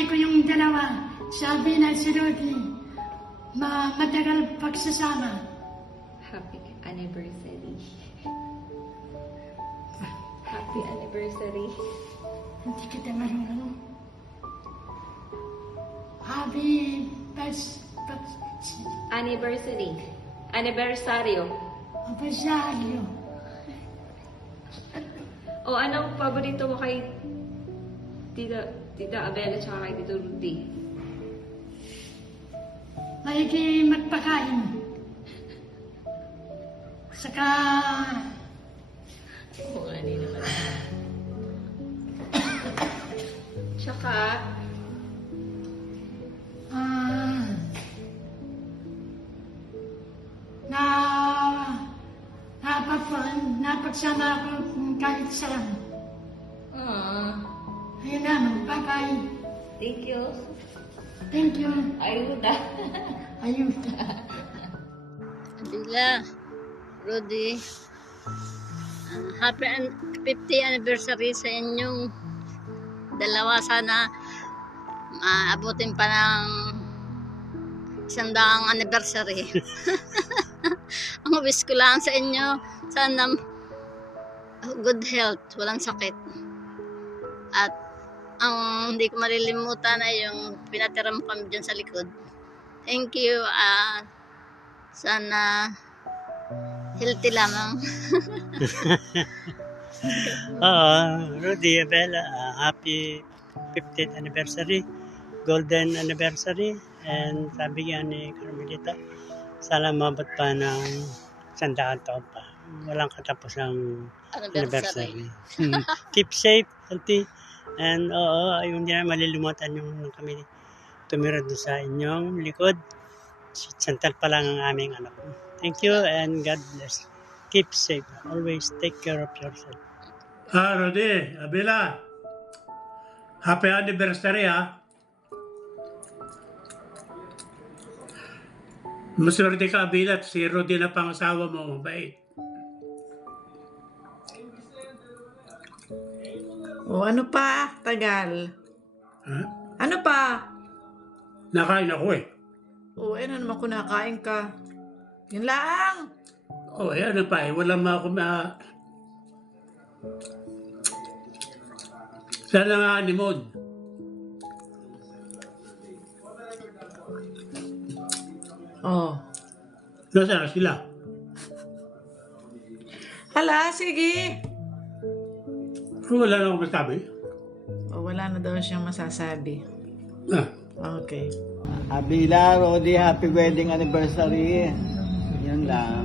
binabati ko yung dalawa, sabi na si Rudy, matagal pagsasama. Happy anniversary. Happy anniversary. Hindi kita marunong. Happy Anniversary. Anibersaryo. Anibersaryo. O anong paborito mo kay Tita Abela tsaka kay Tito Rudy? Maigi magpakain. Saka... Oo, ano naman. Tsaka... napagsama ako kahit saan. Ayun naman, bye-bye. Thank you. Thank you. Ayuda. Ayuda. Abela, Rudy, happy 50th anniversary sa inyong dalawa. Sana maabutin pa ng 100 anniversary. Ang wish ko lang sa inyo, sana good health, walang sakit. At ang hindi ko malilimutan ay yung pinatira mo kami dyan sa likod. Thank you. Sana healthy lamang. Rudy, Abela, happy 50th anniversary, golden anniversary, and sabi nga ni Carmelita, sana mabot pa ng 100 taon pa. Walang katapos ng anniversary. Keep safe, healthy, and ayun din, malilimutan yung kami tumira doon sa inyong likod. Santal pa lang ang aming anak. Thank you and God bless. Keep safe. Always take care of yourself. Rudy, Abela, happy anniversary Maswerte ka, Abela, at si Rudy na pangasawa mo, mabait. O ano pa? Tagal. Ha? Ano pa? Nakain ako eh. O ano naman kung nakain ka? Yun lang. Ano pa eh, wala ma ako Sana nga honeymoon. Oh. Nasaan sila? Hala, sige. Wala na akong masabi. O wala na daw siyang masasabi. Okay. Abela, Rudy, happy wedding anniversary. Yan lang.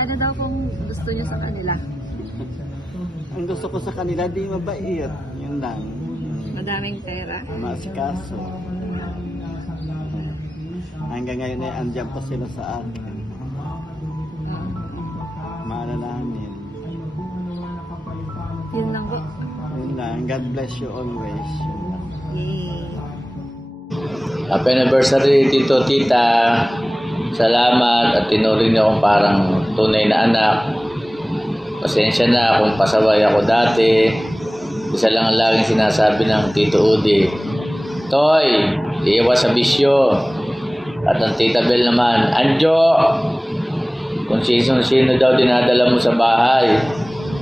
Ano daw kung gusto niyo sa kanila? Ang gusto ko sa kanila, di mabait. Yun lang. Madaming pera? Masikaso. Hanggang ngayon ay andyan pa sila sa akin. Maalalahanin. Yun lang po. Yun lang. God bless you always. Yun lang. Yay! Happy anniversary, Tito, Tita. Salamat at tinuring niyo akong parang tunay na anak. Pasensya na kung pasaway ako dati. Isa lang ang laging sinasabi ng Tito Udi. Toy, iiwas sa bisyo. At ang Tita Bel naman, Anjo, kung sino daw dinadala mo sa bahay,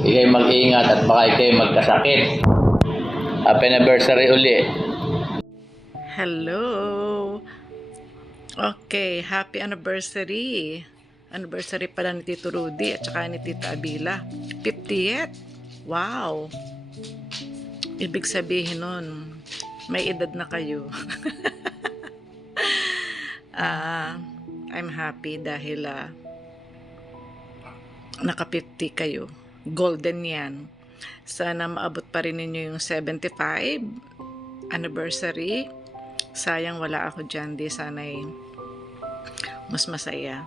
ikay mag-iingat at baka ikay magkasakit. Happy anniversary uli. Hello. Okay, happy anniversary. Anniversary pala ni Tito Rudy at saka ni Tita Abela. 50th? Wow. Ibig sabihin nun, may edad na kayo. I'm happy dahil naka-50 kayo. Golden yan. Sana maabot pa rin ninyo yung 75 anniversary. Sayang wala ako dyan. Di sana'y mas masaya.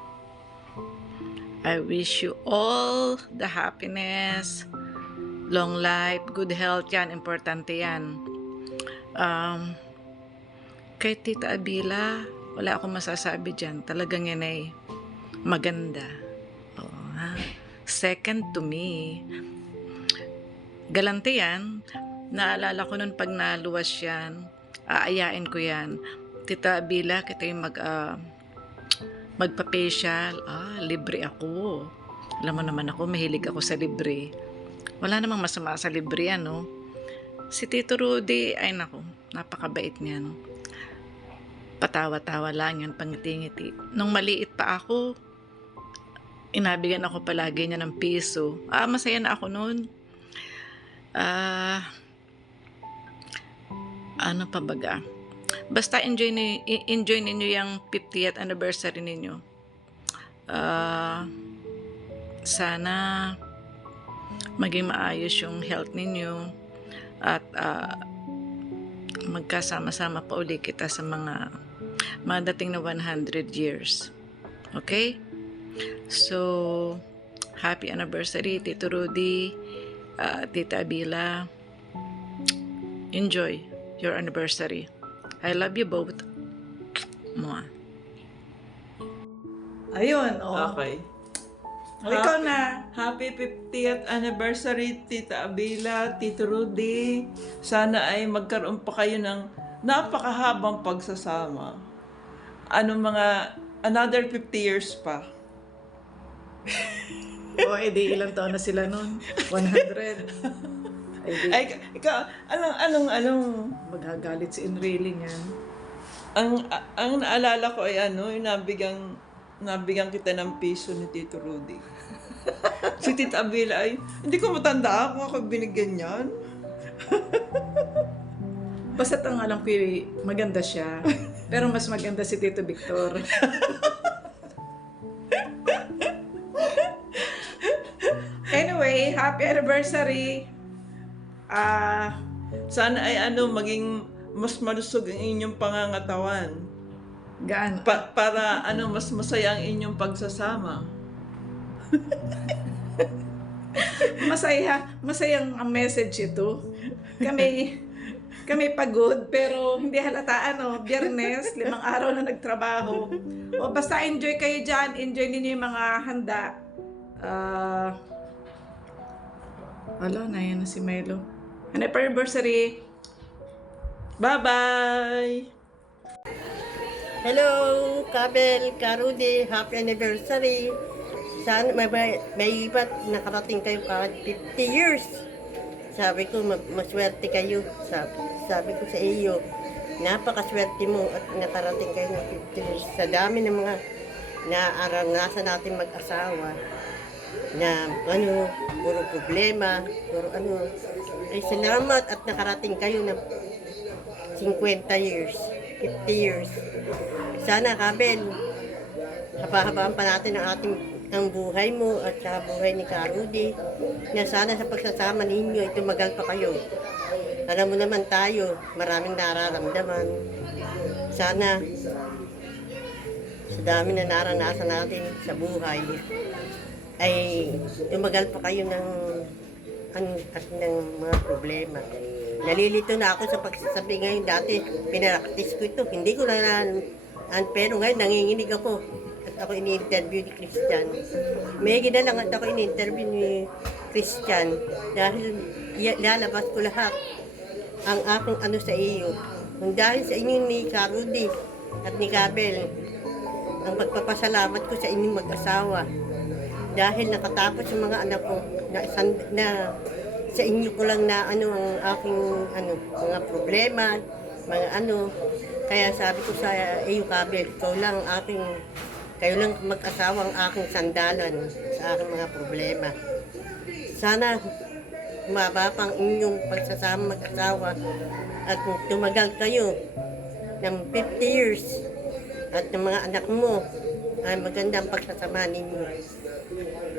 I wish you all the happiness, long life, good health. Yan, importante yan. Kay Tita Abela, wala akong masasabi dyan. Talagang yan ay maganda. Second to me. Galante yan. Naalala ko nun pag naluwas yan, aayain ko yan. Tita Bila, kita yung magpa-facial. Libre ako. Alam mo naman ako, mahilig ako sa libre. Wala namang masama sa libre, ano? Si Tito Rudy, ay nako, napakabait niyan. Patawa-tawa lang yan, pangiti-ngiti. Nung maliit pa ako, inabigan ako palagi niya ng piso. Masaya na ako noon. Ano pa baga? Basta enjoy ninyo yung 50th anniversary ninyo. Sana maging maayos yung health ninyo at magkasama-sama pa uli kita sa mga dating na 100 years. Okay? So, happy anniversary, Tito Rudy, Tita Bila. Enjoy your anniversary. I love you both. Mwah. Ayun, Okay. Ikaw na. Happy 50th anniversary, Tita Abila, Tito Rudy. Sana ay magkaroon pa kayo ng napakahabang pagsasama. Another 50 years pa. Edi ilang taon na sila nun? 100. Ay, ikaw, anong, Maghagalit si Enrile niyan. ang naalala ko ay yung nabigyan kita ng piso ni Tito Rudy. Si Tita Abila ay, hindi ko matanda kung ako binigyan yan. Basta't ang alam ko maganda siya. Pero mas maganda si Tito Victor. Anyway, happy anniversary. Sana ay maging mas malusog ang inyong pangangatawan. Gaan. Para mas masaya ang inyong pagsasama. Masayang ang message ito. Kami pagod pero hindi halata Biyernes, 5 araw na nagtrabaho. O basta enjoy kayo dyan, enjoy ninyo yung mga handa. Wala na yan si Milo. Happy anniversary. Bye-bye! Hello, Kabel, Karudi, happy anniversary. Sana may iba't nakarating kayo kahit 50 years. Sabi ko, maswerte kayo. Sabi ko sa iyo, napakaswerte mo at nakarating kayo ng 50 years. Sa dami ng mga naaranasan natin mag-asawa na puro problema, puro ay salamat at nakarating kayo ng 50 years, 50 years. Sana, Kabel, haba-habaan pa natin ang buhay mo at sa buhay ni Karudi. Na sana sa pagsasama ninyo, tumagal pa kayo. Alam mo naman tayo, maraming nararamdaman. Sana, sa dami na naranasan natin sa buhay, ay tumagal pa kayo ng mga problema. Nalilito na ako sa pagsasabi ngayon. Dati, pinaractice ko ito. Hindi ko pero ngayon, nanginginig ako. At ako ini-interview ni Christian. May ginalang at ako ini-interview ni Christian. Dahil lalabas ko lahat ang aking sa iyo. Dahil sa inyo ni Karudi at ni Kabel, ang pagpapasalamat ko sa inyong mag-asawa. Dahil nakatapos yung mga anak ko na sa inyo ko lang na ang aking mga problema, mga kaya sabi ko sa iyo, Kabel, kayo lang mag-asawa ang aking sandalan sa aking mga problema. Sana umaba pang inyong pagsasama mag-asawa at tumagal kayo ng 50 years at ng mga anak mo ay magandang pagsasama ninyo.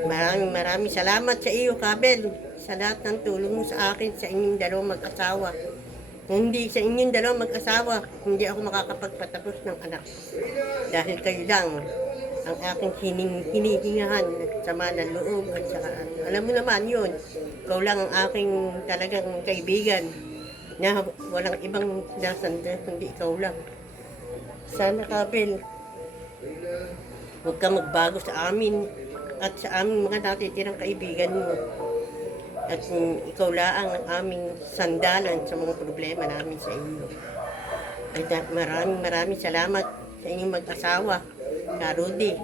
Maraming salamat sa iyo, Kabel, sa lahat ng tulong mo sa akin, sa inyong dalawang mag-asawa. Hindi sa inyong dalawang mag-asawa, hindi ako makakapagpatapos ng anak. Dahil kayo lang ang aking hinihingahan at sama ng loob. At saka, alam mo naman yun, ikaw lang ang aking talagang kaibigan na walang ibang nasanda, hindi ikaw lang. Sana, Kabel, huwag ka magbago sa amin at sa aming mga natitirang kaibigan mo. At ikaw laang ang aming sandalan sa mga problema namin sa iyo. At maraming salamat sa inyong mag-asawa, na Rudy.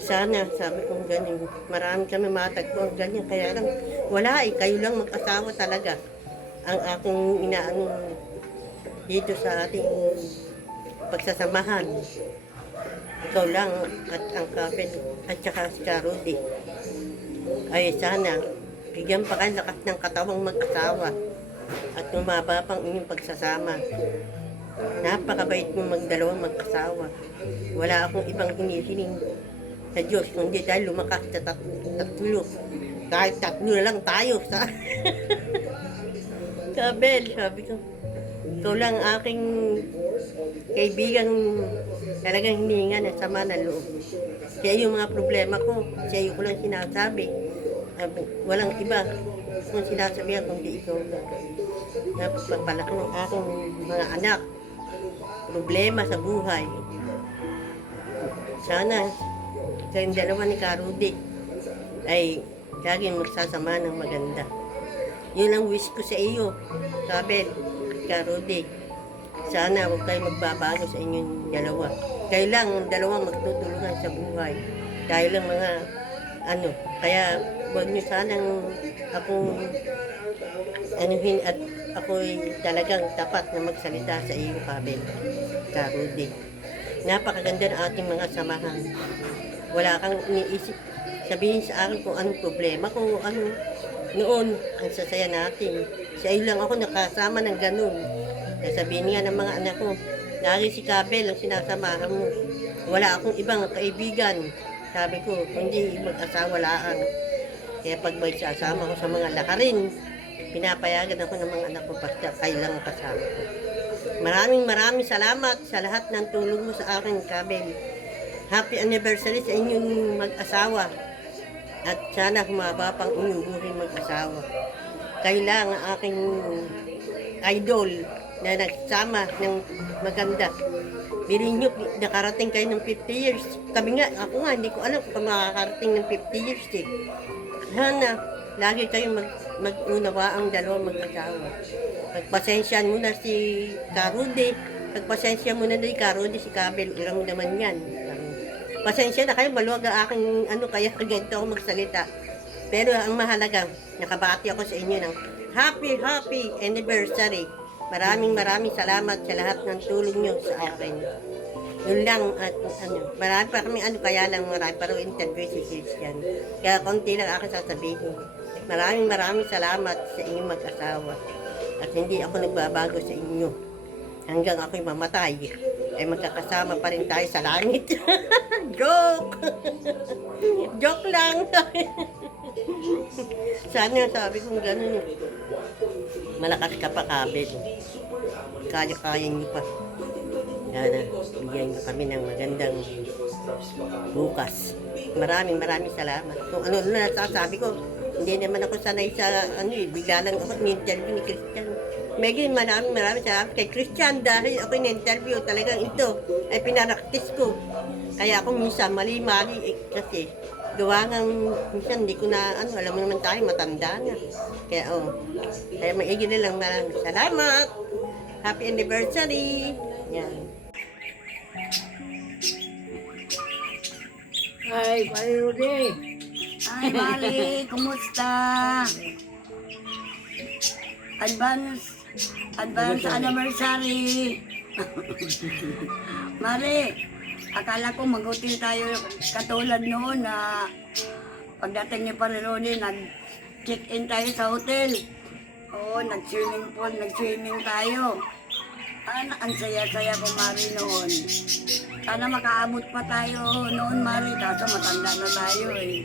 Sana, sabi kong ganyan, marami kami matagpuan ganyan. Kaya lang, wala kayo lang mag-asawa talaga. Ang aking inaano dito sa ating pagsasamahan. Ikaw lang at ang Kabel at saka si Rudy. Ay sana, bigyan pa kayo lakas ng katawang mag-asawa at lumaba pang inyong pagsasama. Napakabait mo magdalawang mag-asawa. Wala akong ibang hinihiling sa Diyos, kundi dahil lumakas sa tatlo. Kahit tatlo na lang tayo sa Kabel, sabi ko. Ikaw lang aking kaibigan talagang hininga ng sama ng loob. Siya yung mga problema ko, siya yung ko lang sinasabi. Walang iba kung sinasabihan kundi ikaw lang. Napapalaki ng aking mga anak. Problema sa buhay. Sana sa dalawa ni Rudy ay laging magsasama ng maganda. Yun ang wish ko sa iyo, Kabel, Rudy. Sana huwag kayo magbabago sa inyong dalawa. Kayo lang ang dalawang magtutulungan sa buhay. Kayo lang mga kaya huwag niyo sanang akong anuhin at ako'y talagang tapat na magsalita sa iyo, Kabel, Rudy. Napakaganda ng ating mga samahan. Wala kang iniisip sabihin sa akin kung anong problema, kung ano noon ang sasaya natin. Sa iyo lang ako nakasama ng ganun. Sabihin nga ng mga anak ko, lagi si Kabel ang sinasamahan mo. Wala akong ibang kaibigan. Sabi ko, hindi mag-asawa laan. Kaya pag may sasama ko sa mga lakarin, pinapayagan ako ng mga anak ko basta kayo lang ang kasama ko. Maraming salamat sa lahat ng tulong mo sa akin, Kabel. Happy anniversary sa inyong mag-asawa. At sana humaba pang inyong buhay mag-asawa. Kayo lang ang aking idol na nagsama ng maganda. Bilhin nyo, nakarating kayo ng 50 years. Kami nga, ako nga, hindi ko alam kung makakarating ng 50 years eh. Sana, lagi kayong mag-unawa ang dalawang mag-asawa. Pagpasensyahan mo na si Rudy, pagpasensya mo na si Rudy, si Kabel, ilang naman yan. Pasensya na kayo, maluwag ang aking kaya ganito ako magsalita. Pero ang mahalaga, nakabati ako sa inyo ng happy anniversary. Maraming salamat sa lahat ng tulong nyo sa akin. Yun lang at marami pa kami kaya lang marami pa rin interview si Christian. Kaya konti lang aking sasabihin. Maraming salamat sa inyong mag-asawa. At hindi ako nagbabago sa inyo. Hanggang ako'y mamatay, ay magkakasama pa rin tayo sa langit. Joke! Joke lang! Sana sabi kong gano'n malakas ka pa, Kabel. Kaya niyo pa. Sana, bigyan niyo kami ng magandang bukas. Maraming salamat. Kung ano na nasasabi ko, hindi naman ako sanay sa bigla lang ako ni-interview ni Christian. Maging maraming salamat kay Christian dahil ako in-interview talagang ito ay pinaraktis ko. Kaya ako minsan mali-mali kasi gawa ng minsan hindi ko na alam mo naman tayo matanda na. Kaya maigi na lang maraming salamat. Happy anniversary. Yan. Ay, Rudy. Ay, Mari, kumusta? Advance anniversary. Mari, akala ko mag-hotel tayo katulad noon na pagdating ni Parironi, nag-check-in tayo sa hotel. Oo, nag-swimming tayo. Ang saya-saya ko, Mari, noon. Sana makaabot pa tayo noon, Mari, kaso matanda na tayo eh.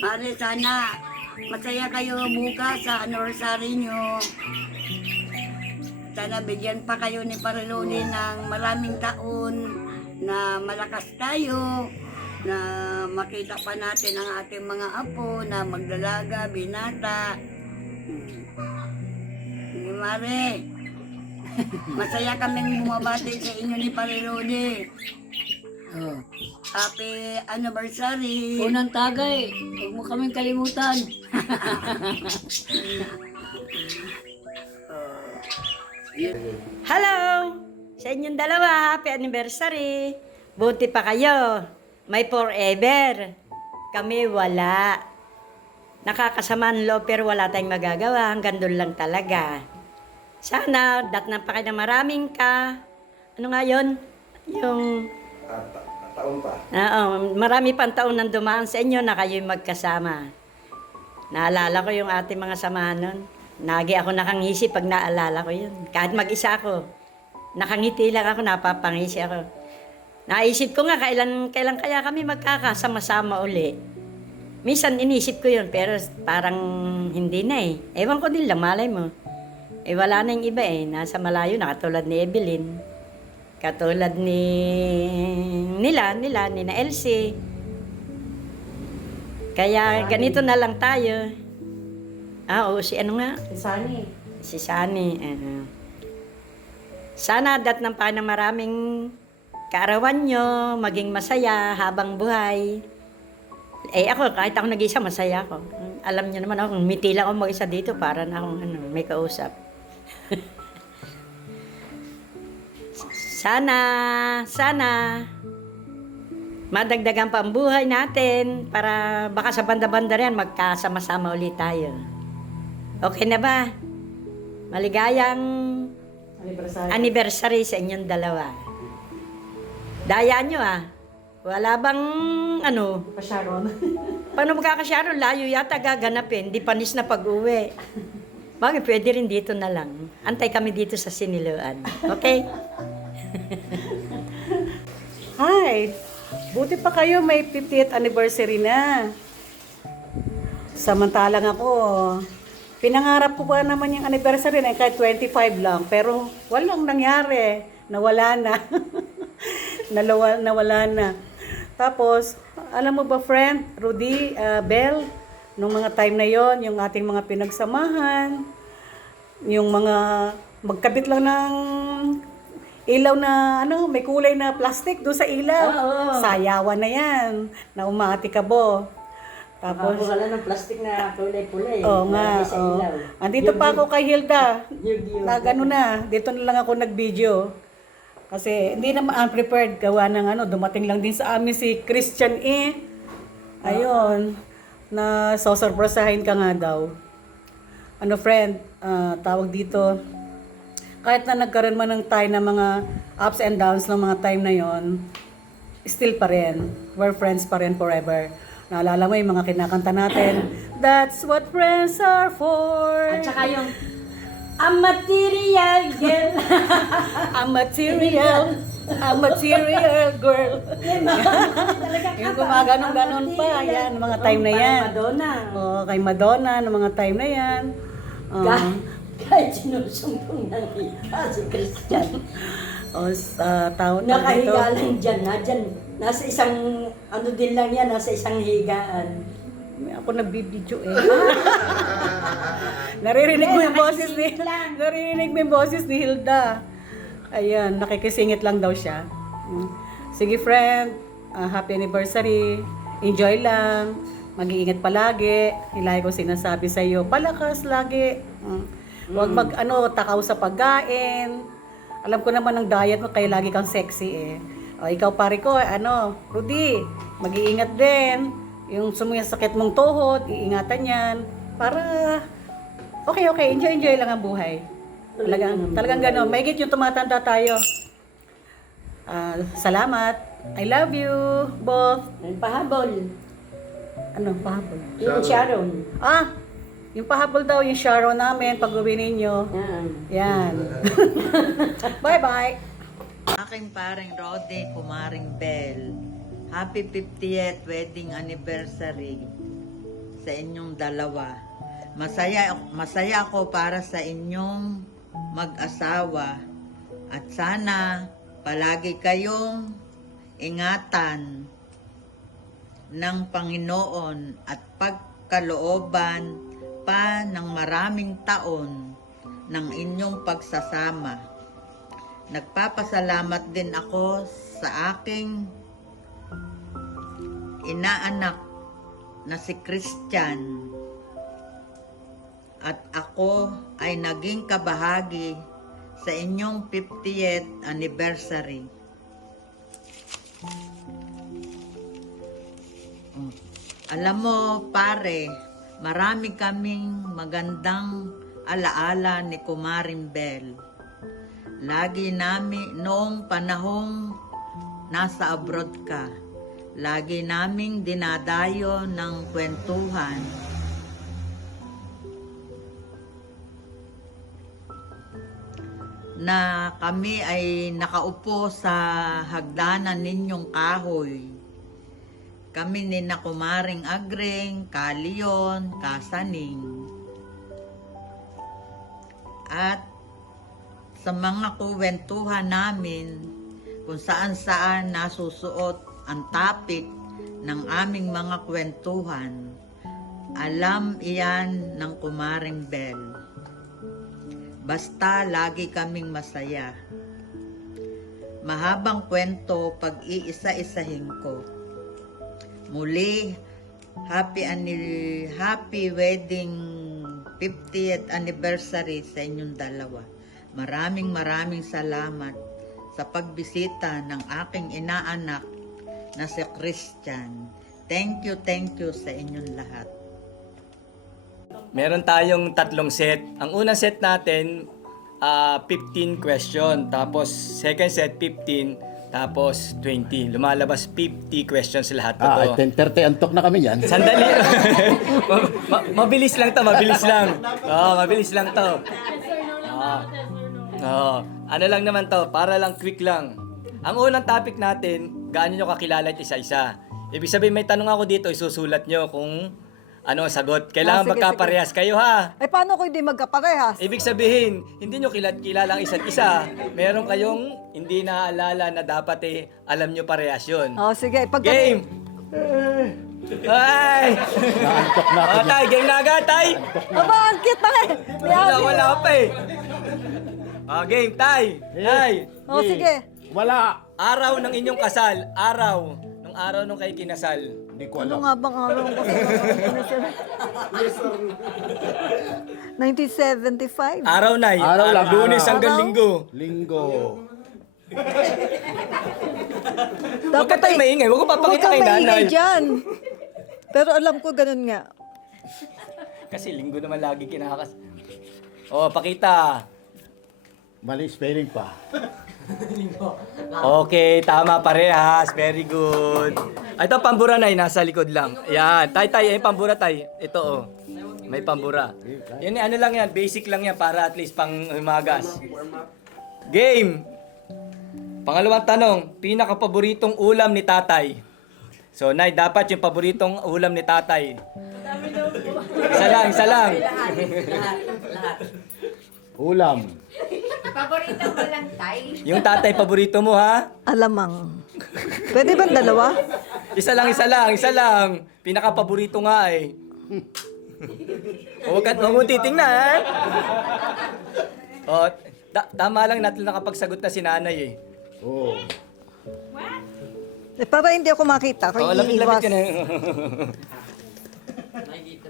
Mari, sana masaya kayo bukas sa anniversary nyo. Sana bigyan pa kayo ni Pariloni ng maraming taon na malakas tayo, na makita pa natin ang ating mga apo na magdalaga, binata. Mare, masaya kaming bumabati sa inyo ni Pariloni. Oh. Happy anniversary. Unang tagay. Huwag mo kaming kalimutan. Hello! Sa inyong dalawa, happy anniversary. Buti pa kayo. May forever. Kami wala. Nakakasamaan loob pero wala tayong magagawa. Hanggang doon lang talaga. Sana, datnan pa kayo na maraming ka. Ano nga yun? Yung... Taon pa. Oo, marami pang taon nang dumaan sa inyo na kayo'y magkasama. Naalala ko yung ating mga samahan nun. Nagi ako nakangisi pag naalala ko yun. Kahit mag-isa ako. Nakangiti lang ako, napapangisi ako. Naisip ko nga, kailan kaya kami magkakasama-sama uli. Minsan inisip ko yun, pero parang hindi na eh. Ewan ko din lang, malay mo. Eh wala na yung iba eh. Nasa malayo na, katulad ni Evelyn. Katulad nila Elsie. Kaya ganito na lang tayo. Oo, si ano nga? Si Sunny. Sana datnan pa ng maraming kaarawan nyo, maging masaya habang buhay. Eh ako, kahit ako nag-isa, masaya ako. Alam nyo naman ako, ngumiti lang ako mag-isa dito para na akong may kausap. Sana madagdagan pa ang buhay natin para baka sa banda-banda rin magkasama-sama ulit tayo. Okay na ba? Maligayang anniversary sa inyong dalawa. Dayaan nyo Wala bang Pasyaron. Paano magkakasyaron? Layo yata gaganapin. Di panis na pag-uwi. Bakit pwede rin dito na lang. Antay kami dito sa Siniloan. Okay? Hi! Buti pa kayo may 50th anniversary na. Samantalang ako, pinangarap ko pa naman yung anniversary na kahit 25 lang. Pero walang nangyari. Nawala na. Nawala na. Tapos, alam mo ba friend, Rudy, Belle, nung mga time na yon, yung ating mga pinagsamahan, yung mga magkabit lang ng ilaw na may kulay na plastic doon sa ilaw. Sayawan na yan, na umatikabo. Tapos wala ng plastic na kulay-kulay. Oo nga. Andito pa ako kay Hilda. Na gano'n na, dito na lang ako nag-video. Kasi hindi naman unprepared gawa ng dumating lang din sa amin si Christian E. Ayun, na sosurpresahin ka nga daw. Friend, tawag dito, kahit na nagkaroon man ng tayo ng mga ups and downs ng mga time na yon, still pa rin, we're friends pa rin forever. Naalala mo yung mga kinakanta natin, that's what friends are for. At saka yung a material girl. A material girl. Yung gumaganon-ganon pa, yan, mga time na yan. Madonna. Kay Madonna, ng mga time na yan. Kahit sinusumbong ng ika si Christian. Sa taon na dito. Nakahiga lang dyan, nasa isang, din lang yan, nasa isang higaan. Ako nagbibidyo Naririnig mo yung boses ni Hilda. Ayan, nakikisingit lang daw siya. Sige friend, happy anniversary. Enjoy lang. Mag-iingat palagi. Ilay ko sinasabi sa iyo, palakas lagi. Huwag takaw sa pagkain. Alam ko naman ang diet mo, kaya lagi kang sexy ikaw pare ko, Rudy, mag-iingat din. Yung sumasakit mong tuhod, iingatan yan. Para, okay, enjoy lang ang buhay. Talagang gano'n. Mahigit yung tumatanda tayo. Salamat. I love you, both. Pahabol. Ano, pahabol? Yung Sharon. Yung pahabol daw, yung Sharon namin, pag-uwi ninyo. Yan. Bye-bye. Aking paring Rode, kumaring Belle. Happy 50th wedding anniversary sa inyong dalawa. Masaya ako para sa inyong mag-asawa at sana palagi kayong ingatan ng Panginoon at pagkalooban pa ng maraming taon ng inyong pagsasama. Nagpapasalamat din ako sa aking inaanak na si Christian at ako ay naging kabahagi sa inyong 50th anniversary. Alam mo, pare, marami kaming magandang alaala ni Kumaring Bel. Lagi namin, noong panahong nasa abroad ka, lagi naming dinadayo ng kwentuhan. Na kami ay nakaupo sa hagdanan ninyong kahoy. Kami ni na Kumaring Agreng, Kalion, Kasaning. At sa mga kuwentuhan namin, kung saan-saan nasusuot ang topic ng aming mga kwentuhan, alam iyan ng Kumaring Bel. Basta lagi kaming masaya. Mahabang kwento pag iisa-isahin ko. Muli, happy wedding 50th anniversary sa inyong dalawa. Maraming salamat sa pagbisita ng aking inaanak na si Christian. Thank you sa inyong lahat. Meron tayong 3 set. Ang unang set natin, 15 question. Tapos second set, 15. Tapos 20. Lumalabas 50 questions lahat. 10:30 antok na kami yan. Sandali. Mabilis lang to, mabilis lang. Mabilis lang to. Ano lang naman to, para lang quick lang. Ang unang topic natin, gaano nyo kakilala at isa-isa. Ibig sabihin may tanong ako dito, isusulat nyo kung ano ang sagot. Kailangan magkaparehas kayo ha. Ay, paano ko hindi magkaparehas? Ibig sabihin, hindi nyo kilala ang isa't isa. Meron kayong hindi naaalala na dapat alam nyo parehas yun. Sige. Game! Ay! Naantok na ako. Tay, game na agad, tay! Aba, ang cute na Wala pa game, tay! Tay! Sige. Wala. Araw ng inyong kasal. Araw nung kayo kinasal. Hindi ko Ano alam. nga bang araw ko? 1975. Araw na Araw lang, Lunes araw. hanggang Linggo. Linggo. Huwag tayo maingay. Huwag ko papakita kay nanay. Dyan. Pero alam ko ganun nga. Kasi Linggo naman lagi kinakas. Pakita. Mali spelling pa. Okay, tama parehas. Very good. Ito pambura na nasa likod lang. Yan. Tay, ay pambura tay. Ito may pambura. Yan ano lang yan, basic lang yan para at least pang umagas. Game. Pangalawang tanong, pinaka-paboritong ulam ni tatay. So, Nay, dapat yung paboritong ulam ni tatay. Isa lang. Lahat. Ulam. Paborito mo lang, Tay? Yung tatay, paborito mo ha? Alamang. Pwede ba dalawa? Isa lang. Pinaka-paborito nga Huwag mong titingnan. Tama lang natin nakapagsagot na si nanay Oh. Para hindi ako makita. Lapit ka na.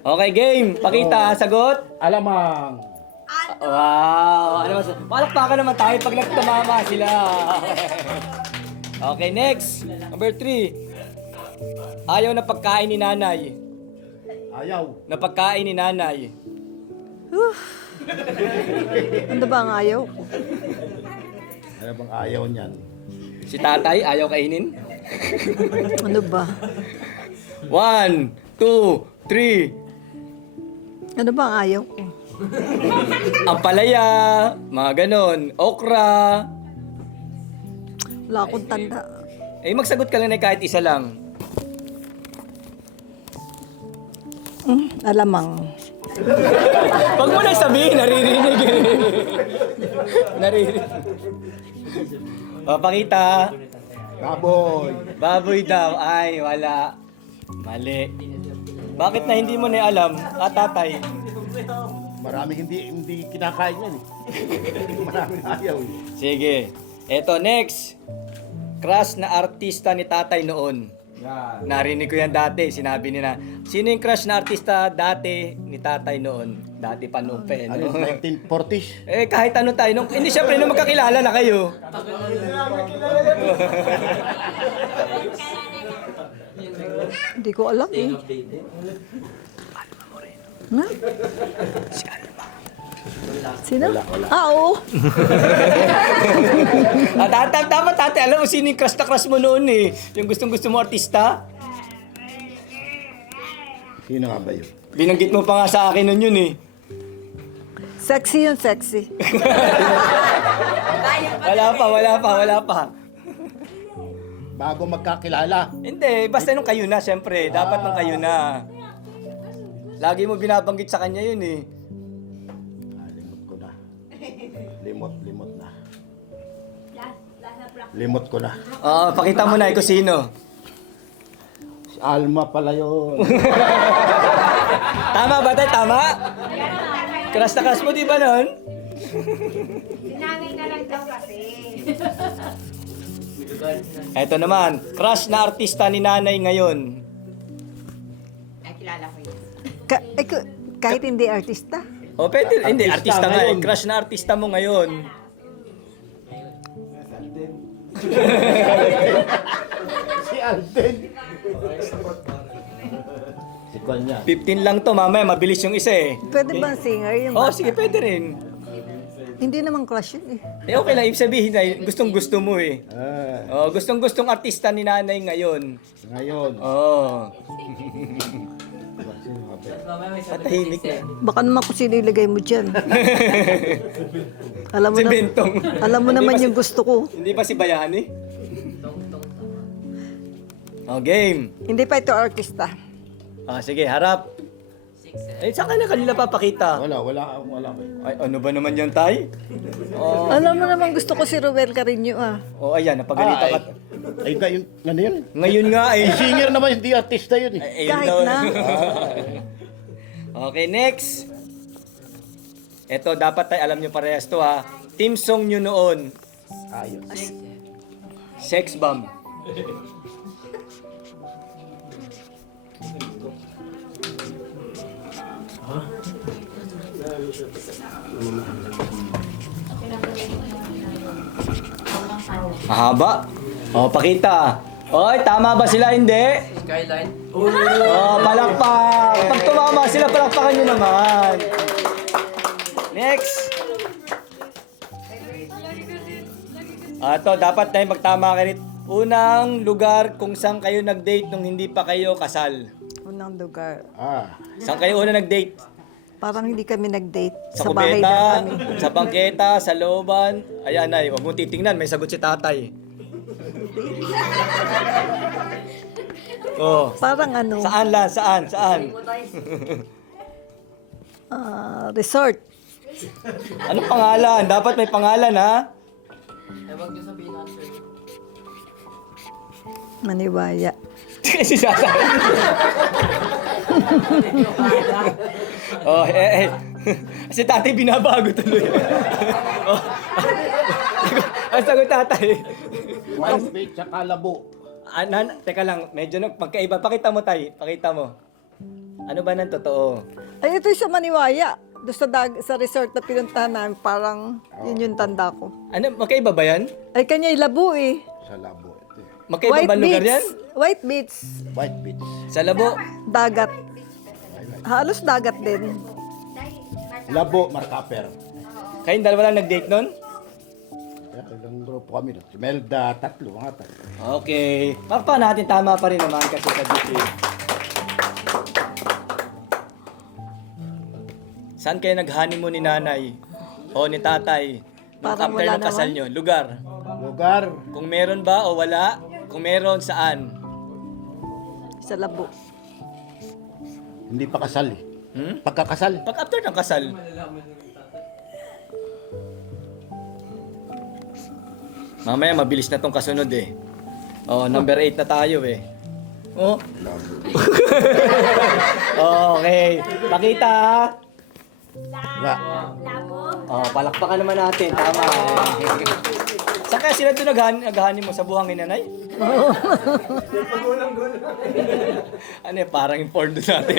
Okay, game. Pakita, sagot. Alamang. Wow! Palakpakan naman tayo pag nagtamama sila. Okay, next. Number 3. Ayaw na pagkain ni nanay. Ayaw. Na pagkain ni nanay. Ano ba ang ayaw? Ano bang ayaw niyan? Si tatay, ayaw kainin? Ano ba? 1, 2, 3. Ano ba ang ayaw ko? Ampalaya, mga ganon. Okra. Wala akong tanda. Magsagot ka lang na kahit isa lang. Alamang. Pag mo na sabihin, naririnig Pakita. Baboy daw. Ay, wala. Mali. Bakit na hindi mo na alam, tatay? Maraming hindi kinakain yan Maraming ayaw Sige. Eto, next. Crush na artista ni tatay noon. Narinig ko yan dati. Sinabi nila, sino yung crush na artista dati ni tatay noon? Dati pa noon pa eh. Ano, No? 1940s? Eh, kahit ano tayo. Hindi, syempre, nung magkakilala na kayo. Hindi ko alam eh. Na? Si Alma. Sino? Ah, oo. Dapat tate, alam mo sino yung crush na crush mo noon eh. Yung gustong-gusto mo artista. Sino nga ba yun? Binanggit mo pa nga sa akin noon yun eh. Sexy yun, sexy. Wala pa. Bago magkakilala. Hindi, basta nung kayo na, syempre. Dapat nung kayo na. Lagi mo binabanggit sa kanya yun eh. Limot ko na. Limot na. Limot ko na. Oo, pakita mo na kung sino. Si Alma pala yun. Tama ba tayo? Tama? Crush na crush mo, di ba nun? Sinanay na lang daw kasi. Eto naman, crush na artista ni nanay ngayon. Ay, kilala ko yun. Kahit hindi artista. O, pwede. Hindi, Artista artista nga eh. ngayon. Crush na artista mo ngayon. Si Alden. Si Konya. 15 lang to, mamaya mabilis yung isa eh. Pwede ba singer yung Oo, bata? sige, pwede rin. Hindi naman crush yun eh. Eh, okay lang, ibig sabihin na gustong-gusto mo eh. Oh, gustong-gustong artista ni nanay ngayon. Ngayon. Oo. Patahimik na. Baka naman kung sino ilagay mo dyan. Alam mo Si na, Bentong. alam mo naman yung gusto ko. Hindi ba si Bayani? Oh, game. Hindi pa ito artista. Ah, sige, harap. Eh, saan ka na kanila papakita? Wala. Ay, ano ba naman yan, Tay? Oh, Alam mo naman gusto ko si Ruel Carino ah. oh ayan, napagalitan ka. Ay, ngayon, ano yun? Ngayon nga eh. Singer naman, hindi artista yun eh. Ayun Kahit daw. na. Okay, next. Ito, dapat tayo alam nyo parehas to ha. Team song nyo noon. Ayos. Sex Bomb. Mahaba. Oh, pakita. Oy, tama ba sila? Hindi? Skyline. Oh, palakpak. Pag tumama sila, palakpakan nyo naman. Next. Ito, dapat tayo magtama kayo rin. Unang lugar kung saan kayo nag-date nung hindi pa kayo kasal. Unang lugar. Saan kayo una nag-date? Parang hindi kami nag-date. Sa Sa bahay kubeta, lang kami. sa bangketa, sa looban. Ayan ay, huwag mong titingnan, may sagot si tatay. Oh. Parang ano? Saan la? Saan? Resort. Anong pangalan? Dapat may pangalan ha? Huwag niyo sabihin answer. Maniwaya. Kasi sasabi. Oh, si tatay binabago tuloy. Oh. Ang sagot tatay. White bait tsaka labo. Teka lang, medyo magkaiba. Pakita mo tay, pakita mo. Ano ba ng totoo? Ay, ito yung sa Maniwaya. Doon sa resort na pinuntahan namin, parang yun yung tanda ko. Ano, magkaiba ba yan? Ay, kanya Labo eh. Sa labo. Magkaiba ba lugar yan? White Beach. White beach. Sa Labo? Dagat. Halos dagat din. Labo, Markaper. Kayong dalawa lang nag-date nun? Ilang grupo kami. Si Melda, tatlo. Okay. Pa natin tama pa rin naman kasi sa dito. Saan kayo nag-honeymoon ni nanay? O ni tatay? Parang After wala ng kasal naman. nyo? Lugar? Kung meron ba o wala? Kung meron, saan? Sa Labo. Hindi pa kasal eh. Pagkakasal. Pag after ng kasal. Mamaya mabilis na tong kasunod eh. Oh, number 8 na tayo eh. Oh. Okay. Pakita ha. Oh, palakpakan naman natin. Tama. Saan kaya sila doon naghahani mo? Sa buhangin, nanay? Ano yan? Parang yung porn doon natin.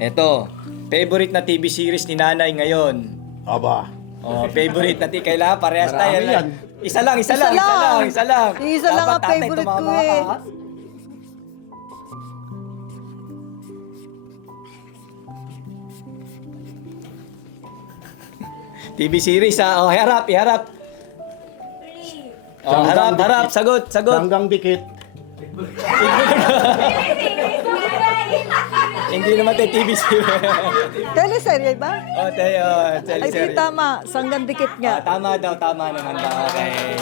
Eto, favorite na TV series ni nanay ngayon. Aba. Oh, favorite na TV. Kailangan parehas tayo. Marami yan. Isa lang. Isa lang Dapat ang tatay favorite ko tumama eh. ka. TV series ha. Oh, iharap. Oh, harap. Sagot. Hanggang dikit. Hindi naman tayo TV series. Teleserye ba? Oh, tayo. Ay, di tama. Sanggang dikit nga. Tama daw. Tama naman daw. Okay.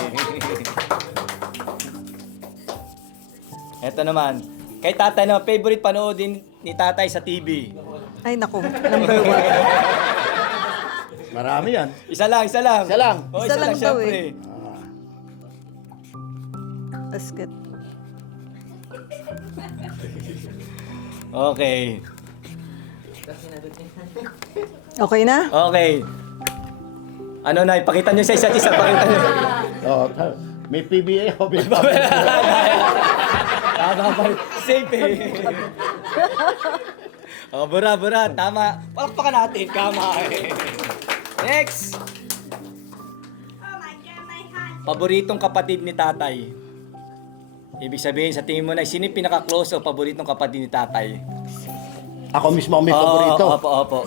Eto naman. Kay tatay na favorite panoodin ni tatay sa TV. Ay, naku. Number 1. Marami yan. Isa lang. Oh, Isa lang daw syempre. Basket. Okay. Okay na? Okay. Ano na, ipakita nyo sa isa't isa. Pakita nyo. Oh, may PBA o may Safe eh. Oh, bura. Tama. Palakpakan natin. Kama eh. Next. Paboritong kapatid ni tatay. Ibig sabihin, sa tingin mo na, sino yung pinaka-close o paboritong kapatid ni tatay? Ako mismo ang may paborito. Opo.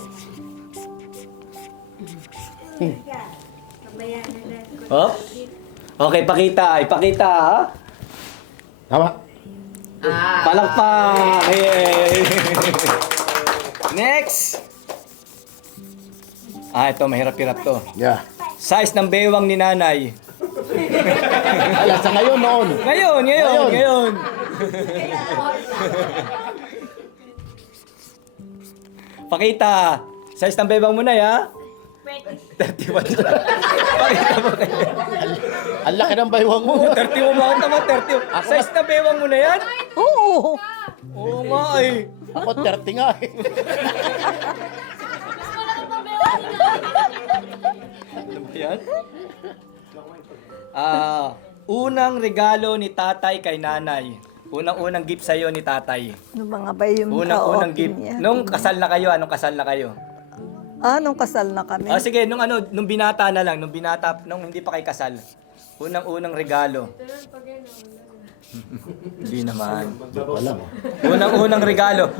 Oh? Okay, ipakita ha? Tama. Palakpak! Yay! Next! Ito, mahirap-hirap to. Yeah. Size ng bewang ni nanay. Ala, sa ngayon noon. Ngayon. Pakita. Size ng bewang mo na, ha? 31. Pakita mo kayo. Ang laki ng baywang mo. 31 mo naman, 30. Size ng bewang mo na yan? Oo. Oo nga eh. Ako 30 nga eh. Ano ba yan? Unang regalo ni tatay kay nanay. Unang gift sa'yo ni tatay. Ano mga ba yung Unang gift. Nung kasal na kayo, anong kasal na kayo? Nung kasal na kami. Sige, nung binata na lang, nung hindi pa kayo kasal. Unang regalo. Hindi naman. Unang regalo.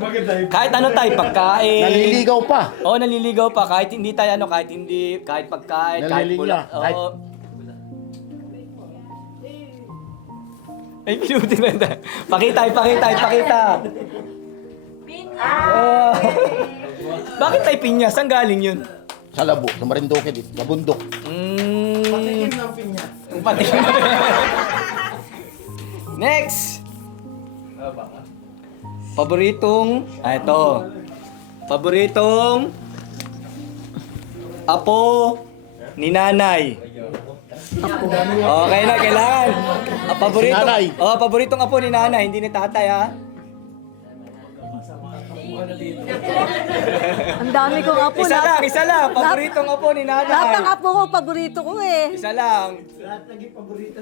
Kahit ano tayo, pagkain. Naliligaw pa. Oo, naliligaw pa. Kahit hindi tayo kahit pagkain, kahit Naliligaw. Oo. Ay, pinuti na ito. Pakita. Bakit tayo pinya? Saan galing yun? Sa labo, sa Marinduque dito, sa bundok. Patikim ng pinya. Next! Paboritong apo ni nanay. Okay na, kailangan. Paboritong apo ni nanay, hindi ni tatay ha. Ang dami kong apo. Isa lang. Paboritong apo ni nanay. Lahat ng apo ko, paborito ko eh. Isa lang.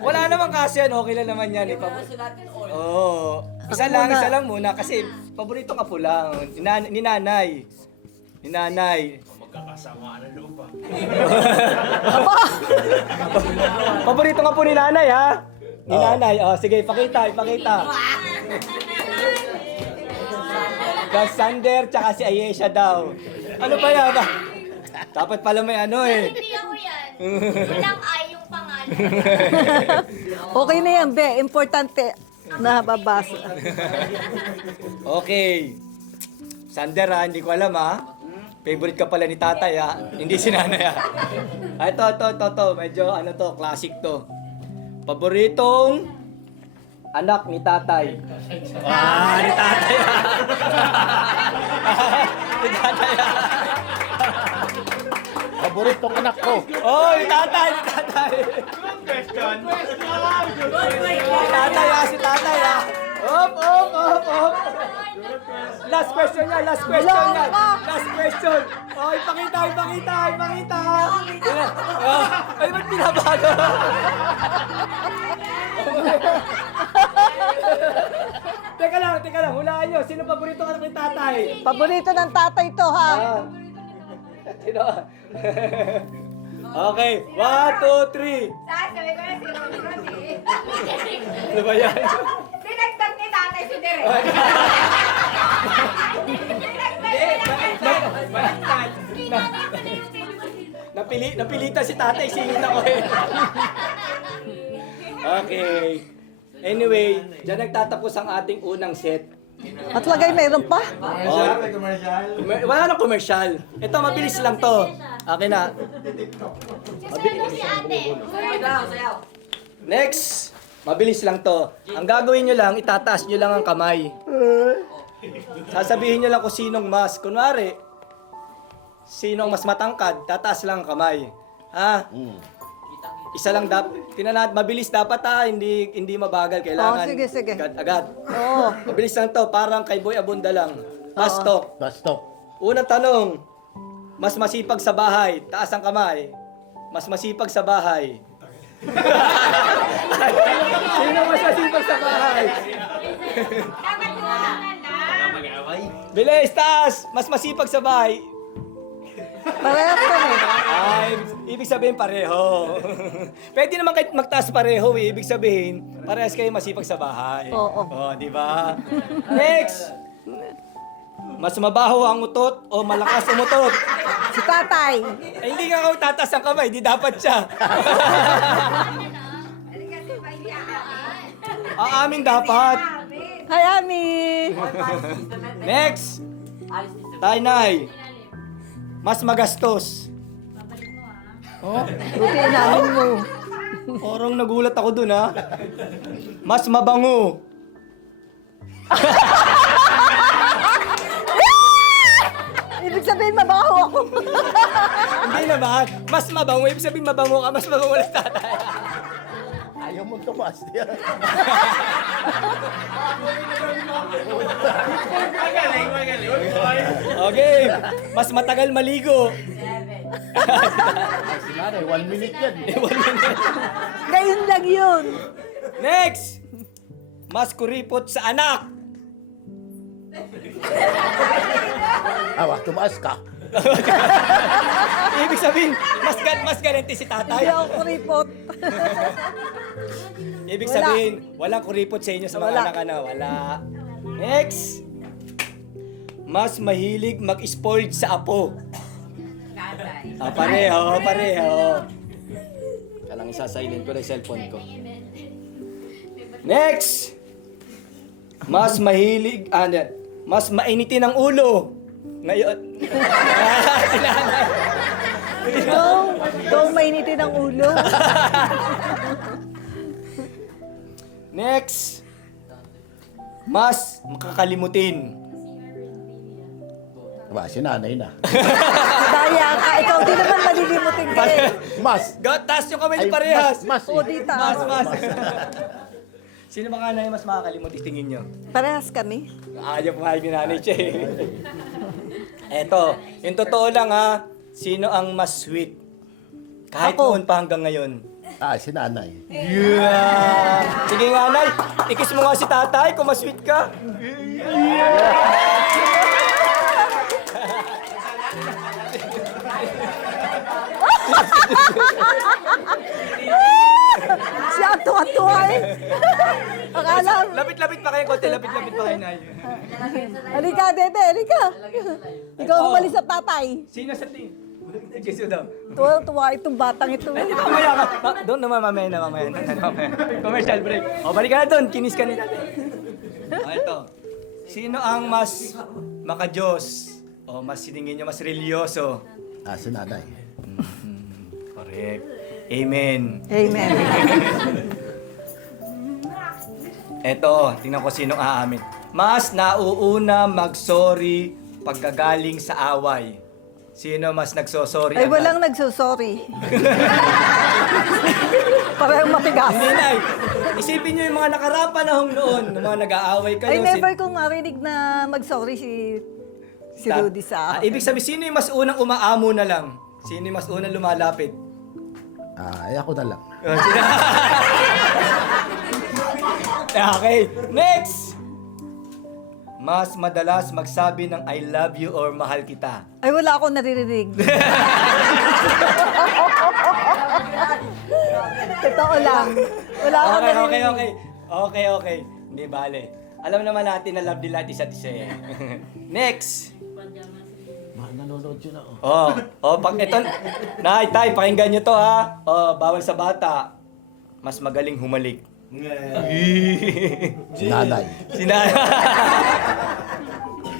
Wala naman kasi yan. Okay lang naman yan. Oo. Isa lang muna. Kasi paboritong apo lang. Ni nanay. Magkakasamaan ng lupa. Paboritong apo ni nanay ha? Ni nanay. Sige, ipakita. Sander tsaka si Ayesha daw. Ano pa yan? Dapat pala may ano eh. Hindi ako yan. Walang ay yung pangalan. Okay na yan, be. Importante na babasa. Okay. Sander ha, hindi ko alam ha. Favorite ka pala ni tatay ha. Hindi si nanay ha. Ito. Medyo classic to. Paboritong anak ni tatay. Ni tatay ha. Ni tatay ha. Paboritong anak ko. Ni tatay. Good question. Si tatay ha. Off. Last question niya. Last question. Oh, ipakita. Ay, ba't pinabago? Teka lang. Hulaan nyo. Sino paborito ka ng tatay? Paborito ng tatay to, ha? Sino? Okay. 1, 2, 3. Sasabi ko na si Rodi. Ano ba yan? Dinagdag ni tatay si Derek. Napilitan si tatay, singit ako eh. Okay. Anyway, dyan nagtatapos ang ating unang set. At lagay mayroon pa? Wala nang commercial. Ito, mabilis lang to. Okay na. Si ate. Next. Mabilis lang to. Ang gagawin nyo lang, itataas nyo lang ang kamay. Sasabihin nyo lang kung sinong mas. Kunwari, sinong mas matangkad, tataas lang ang kamay. Ha? Isa lang mabilis dapat ha, hindi mabagal, kailangan. Sige. Agad. Oo. Mabilis lang to, parang kay Boy Abunda lang. Fast talk. Unang tanong, mas masipag sa bahay, taas ang kamay. Mas masipag sa bahay. Sino mas masipag sa bahay? Bilis, taas! Mas masipag sa bahay. Parehas kami. Ay, ibig sabihin pareho. Pwede naman kahit magtaas pareho eh. Ibig sabihin, parehas kayo masipag sa bahay. Oo. Oh, di ba? Next! Mas mabaho ang utot o malakas umutot? Si tatay. Eh, hindi nga ako tataas ang kamay, di dapat siya. Amin dapat. Hi, Ami. Next! Tainay. Mas magastos. Oh, buti inamin mo. Parang nagulat ako dun ha. Mas mabango. Ibig sabihin mabaho ako. Hindi naman. Mas mabango. Ibig sabihin mabango ka. Mas mabango lang tatay. Ayaw mo tumas diyan. Okay. Mas matagal maligo. Sinanay, 1 minute yan. 1 minute. Ngayon lang yun. Next! Mas kuripot sa anak. Tumaas ka. Ibig sabihin, mas ganente si tatay. Hindi ako kuripot. Ibig sabihin, walang kuripot sa inyo sa mga anak ano. Wala. Next! Mas mahilig mag-spoiled sa apo. Pareho. Kailang isa-silent ko na yung cellphone ko. Next! Mas mahilig, mas mainitin ang ulo. Ngayon. Ikaw mainitin ang ulo. Next! Mas makakalimutin. Si nanay na. Daya ka, ikaw din naman malilimutin ka eh. Mas. Taas yung kamay niyo parehas. Mas. O, dita. Mas. Sino ba nga na mas makakalimutin tingin nyo? Parehas kami. Ayaw pumayag ni nanay siya eh. Eto, yung totoo lang ha, sino ang mas sweet? Kahit noon pa hanggang ngayon. Si nanay. Yeah! Sige nga, Nay. Ikis mo nga si tatay kung mas sweet ka. Siya ang tuwa-tuwa eh. Akala. Lapit-lapit pa kayo, konti. Lapit-lapit pa kayo, Nay. Halika, Dede. Halika. Ikaw ang umalis sa tatay. Sino sa tingin? Jesu daw. Tuwa itong batang ito. Mamaya ka. Doon naman, mamaya na. Commercial break. O, balik ka na doon. Kinis ka nila. Ito. Sino ang mas makajos? O mas siningin nyo, mas religyoso? Si nanay. Correct. Amen. Amen. Eto, tingnan ko sinong aamin. Mas nauuna mag-sorry pagkagaling sa away. Sino mas nagsosorry? Ay, walang nagsosorry. Parang matigas. Hindi, Nay. Isipin nyo yung mga nakaraang panahon noon, ng mga nag-aaway kayo. Ay, never kong marinig na mag-sorry si Rudy sa akin. Ibig sabihin, sino yung mas unang umaamo na lang? Sino yung mas unang lumalapit? Ay, ako na lang. Okay, next! Mas madalas magsabi ng I love you or mahal kita. Ay, wala akong naririnig. Totoo lang. Wala akong naririnig. Okay. Hindi bale. Alam naman natin na love nila at isa't isa eh. Next! Nanonood yun ako. Pag ito, tay, pakinggan nyo to ha. Bawal sa bata. Mas magaling humalik. Si nanay. Si nanay.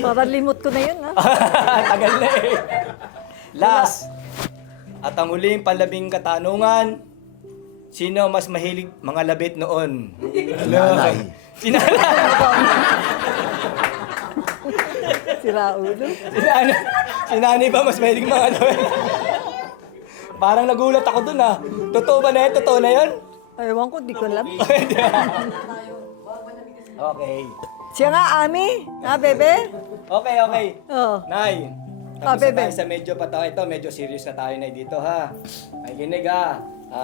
Parang limot ko na yun, ha? Tagal na eh. Last. At ang huling panlabing katanungan, sino mas mahilig mga labit noon? Nanay. Si nanay. Si Raulo. Si nanay ba mas mahilig mga labit? Parang nagulat ako dun ha. Totoo ba na yun? Totoo na yun? Ewan ko, di ko alam. Okay. Siya nga, Ami. Bebe? Okay. Oo. Nay, tapos Bebe. tayo sa medyo patawa ito. Medyo serious na tayo na dito ha. Ay ginig ha.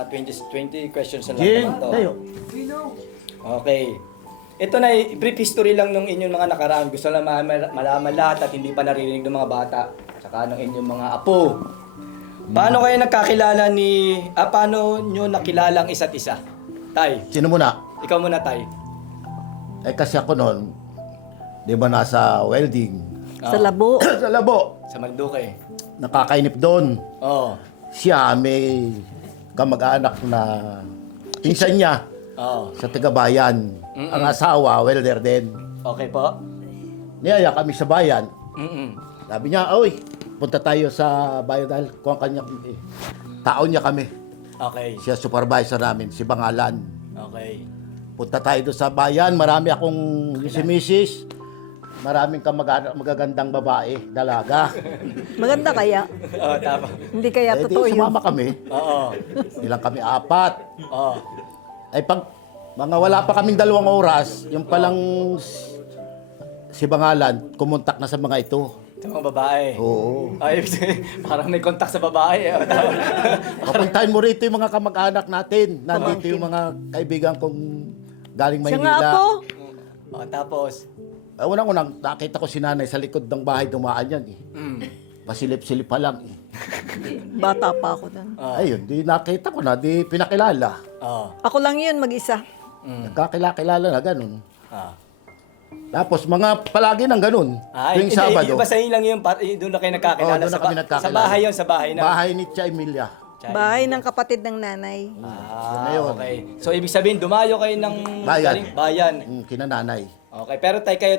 20 questions na lang naman to. Okay. Ito na, brief history lang nung inyong mga nakaraan. Gusto lang malaman lahat at hindi pa naririnig ng mga bata. Saka ng inyong mga apo. Paano kayo nagkakilala paano nyo nakilala ang isa't isa? Tay. Sino muna? Ikaw muna, Tay. Kasi ako noon, di ba nasa welding? Sa labo. Sa labo. Sa Marinduque. Nakakainip doon. Oo. Siya may kamag-anak na pinsan niya sa Tagabayan. Ang asawa, welder din. Okay po. Niyaya kami sa bayan. Mm-mm. Sabi niya, oy, punta tayo sa bayan dahil kung ang kanya, taon niya kami. Okay. Siya supervisor namin, si Bangalan. Okay. Punta tayo doon sa bayan, marami akong si Mrs. Maraming magagandang babae, dalaga. Maganda kaya? Oo, tama. Hindi kaya totoo yun. Sumama kami. Oo. Ilang kami, 4. Oo. Ay pag mga wala pa kaming 2 oras, yung palang si Bangalan, kumontak na sa mga ito. Sa mga babae? Oo. Ay, parang may contact sa babae. Papuntahin mo rito yung mga kamag-anak natin. Nandito yung mga kaibigan kong galing Maynila. Siya nga po. Tapos? Unang-unang, nakita ko si nanay sa likod ng bahay, dumaan yan eh. Pasilip-silip pa lang eh. Bata pa ako nun. Ayun, di nakita ko na, di pinakilala. Ako lang yun, mag-isa. Nagkakilala na ganun. Tapos mga palagi ng ganun. Tuwing Sabado. Iba sa inyo lang yung doon na kayo nagkakilala. doon na kami nagkakilala. Sa bahay yun, sa bahay na. Bahay ni Tia Emilia. Bahay ng kapatid ng nanay. Okay. So, ibig sabihin, dumayo kayo ng bayan. Kinananay. Okay, pero tayo kayo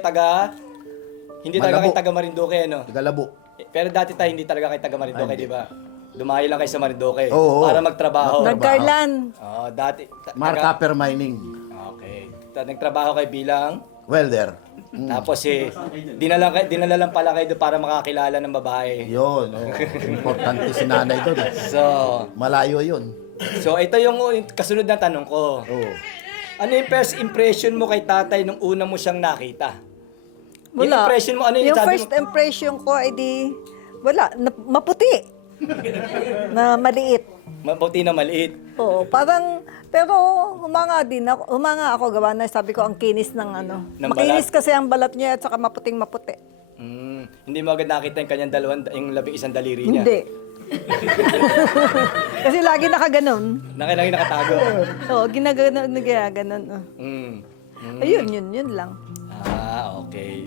hindi talaga kayo taga Marinduque, no? Taga Labo. Pero dati tayo hindi talaga kayo taga Marinduque, di ba? Dumayo lang kayo sa Marinduque para Oo. magtrabaho. Nagkarlan. Dati. Mark Copper Mining. Okay. Nagtrabaho kayo bilang? Welder. Tapos dinala lang pala kayo doon para makakilala ng babae. Yun. Importante si nanay doon. So, malayo yun. So, ito yung kasunod na tanong ko. Ano yung first impression mo kay tatay nung una mo siyang nakita? Yung Wala. impression mo, ano yung sabi first impression ko ay wala, maputi. Na maliit. Maputi na maliit. Oo, pero humanga ako gawa na, sabi ko ang kinis ng Ng makinis balat? kasi ang balat niya at saka maputing maputi. Hindi mo agad nakita yung kanyang yung 11 daliri niya? Hindi. Kasi lagi nakaganon. Lagi nakatago? Oo, ginaganon. Ayun, yun lang. Okay.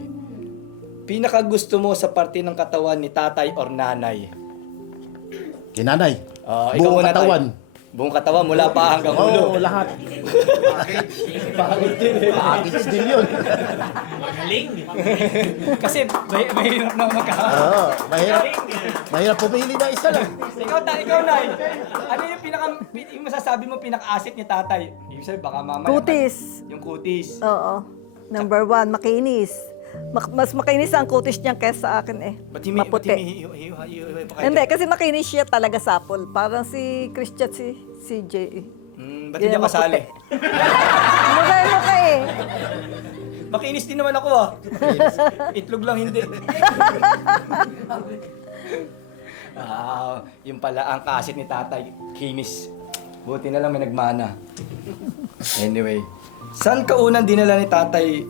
Pinaka gusto mo sa parte ng katawan ni tatay or nanay? Kinanay. Ikaw Buong muna, katawan. Tay. Buong katawan, mula pa hanggang ulo. Oo, lahat. Package din yun. Magaling. Kasi mahirap na Oo, mahirap pumili na isa lang. Ikaw, Nay. Ano yung masasabi mo pinaka-asset ni tatay? Ibig sabihin, baka mamaya. Kutis. Yung kutis. Oo. Number 1, makinis. Mas makinis ang kutis niya kaysa sa akin eh. Maputi. Hindi, kasi makinis siya talaga sapol. Parang si Christian, si CJ. Ba't hindi ako kasali? Mukha eh. Makinis din naman ako ah. Itlog lang hindi. Yung pala ang kasit ni tatay, kinis. Buti na lang may nagmana. Anyway, saan ka unang dinala ni tatay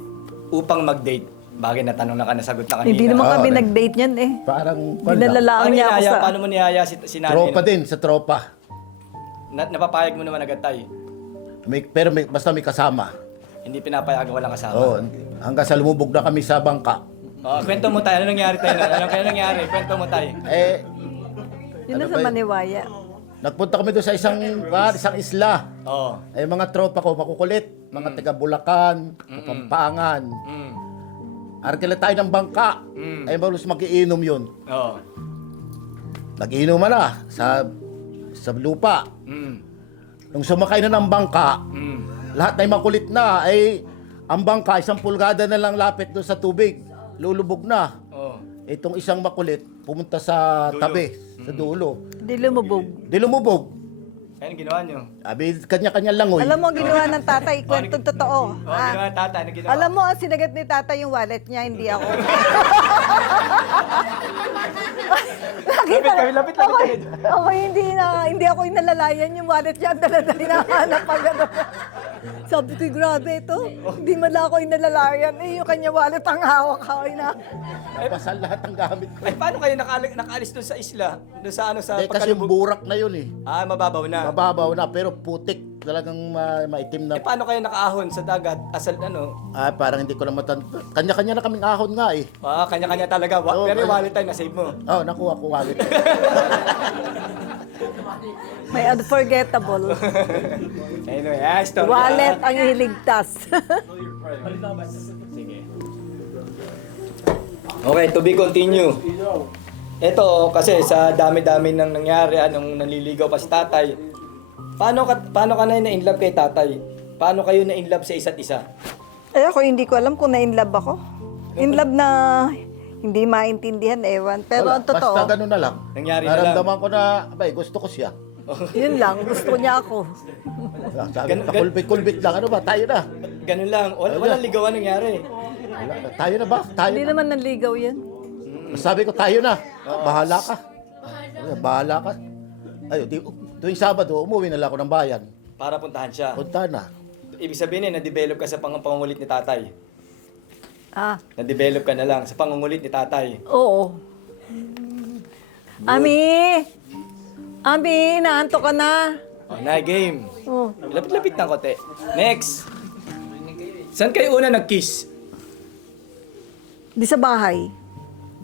upang mag-date? Bagay na tanong na ka, nasagot na kanina. Hindi naman kami nag-date niyan eh. Parang Dinalalaan niya ako sa... Paano mo niyaya si nanay? Tropa din, sa tropa. Napapayag mo naman agad tay? Basta may kasama. Hindi pinapayagan walang kasama? Oo, hanggang sa lumubog na kami sa bangka. Kwento mo tayo, ano nangyari tayo? Ano nangyari? Kwento mo tayo. Yun na sa Maniwaya. Nagpunta kami doon sa isang isla. Oo. Mga tropa ko, makukulit. Mga taga Bulacan, Kapampangan. Arkila tayo ng bangka. Malos mag-iinom yun. Oo. Nag-iinom na sa lupa. Nung sumakay na ng bangka, lahat na makulit na, ang bangka, 1 pulgada na lang lapit doon sa tubig. Lulubog na. Itong isang makulit, pumunta sa tabi, sa dulo. Di lumubog. Di lumubog. Ayun, ginawa nyo. Kanya-kanya langoy. Alam mo, ang ginawa ng tatay, kwentong totoo. Ginawa ng tatay, ano ginawa? Alam mo, ang sinagat ni tatay yung wallet niya, hindi ako. Lapit. Ako hindi ako inalalayan yung wallet niya, ang dala-dala hinahanap pa gano'n. Sabi ko, grabe ito. Hindi man lang ako inalalayan. Yung kanya wallet ang hawak ko. Pasal lahat ang gamit ko. Paano kayo nakaalis doon sa isla? Doon sa sa kasi yung burak na yun eh. Mababaw na. Mababaw na, pero putik. Talagang maitim na. Paano kayo nakaahon sa dagat? Parang hindi ko na matanda. Kanya-kanya na kaming ahon nga eh. Kanya-kanya talaga. Pero yung wallet tayo, na-save mo. Nakuha ko wallet. May unforgettable. Anyway, story. Wallet ang iligtas. Sige. Okay, to be continue. Ito, kasi sa dami-dami nang nangyari, anong nanliligaw pa si tatay. Paano ka na-inlove kay tatay? Paano kayo na-inlove sa isa't isa? Ako hindi ko alam kung na-inlove ako. Inlove na hindi maintindihan, ewan. Pero ang totoo. Basta ganun na lang. Nangyari na lang. Naramdaman ko na, gusto ko siya. Yun lang, gusto niya ako. Kulbit lang, ano ba? Tayo na. Ganun lang. Walang ligawan nangyari. Tayo na ba? Hindi naman nanligaw yan. Sabi ko, tayo na. Bahala ka. Bahala ka. Tuwing Sabado, umuwi na lang ako ng bayan. Para puntahan siya. Punta na. Ibig sabihin na-develop ka sa pangungulit ni tatay. Na-develop ka na lang sa pangungulit ni tatay. Oo. Ami, naanto ka na. Game. Lapit-lapit ng kote. Next. Saan kayo una nag-kiss? Di sa bahay.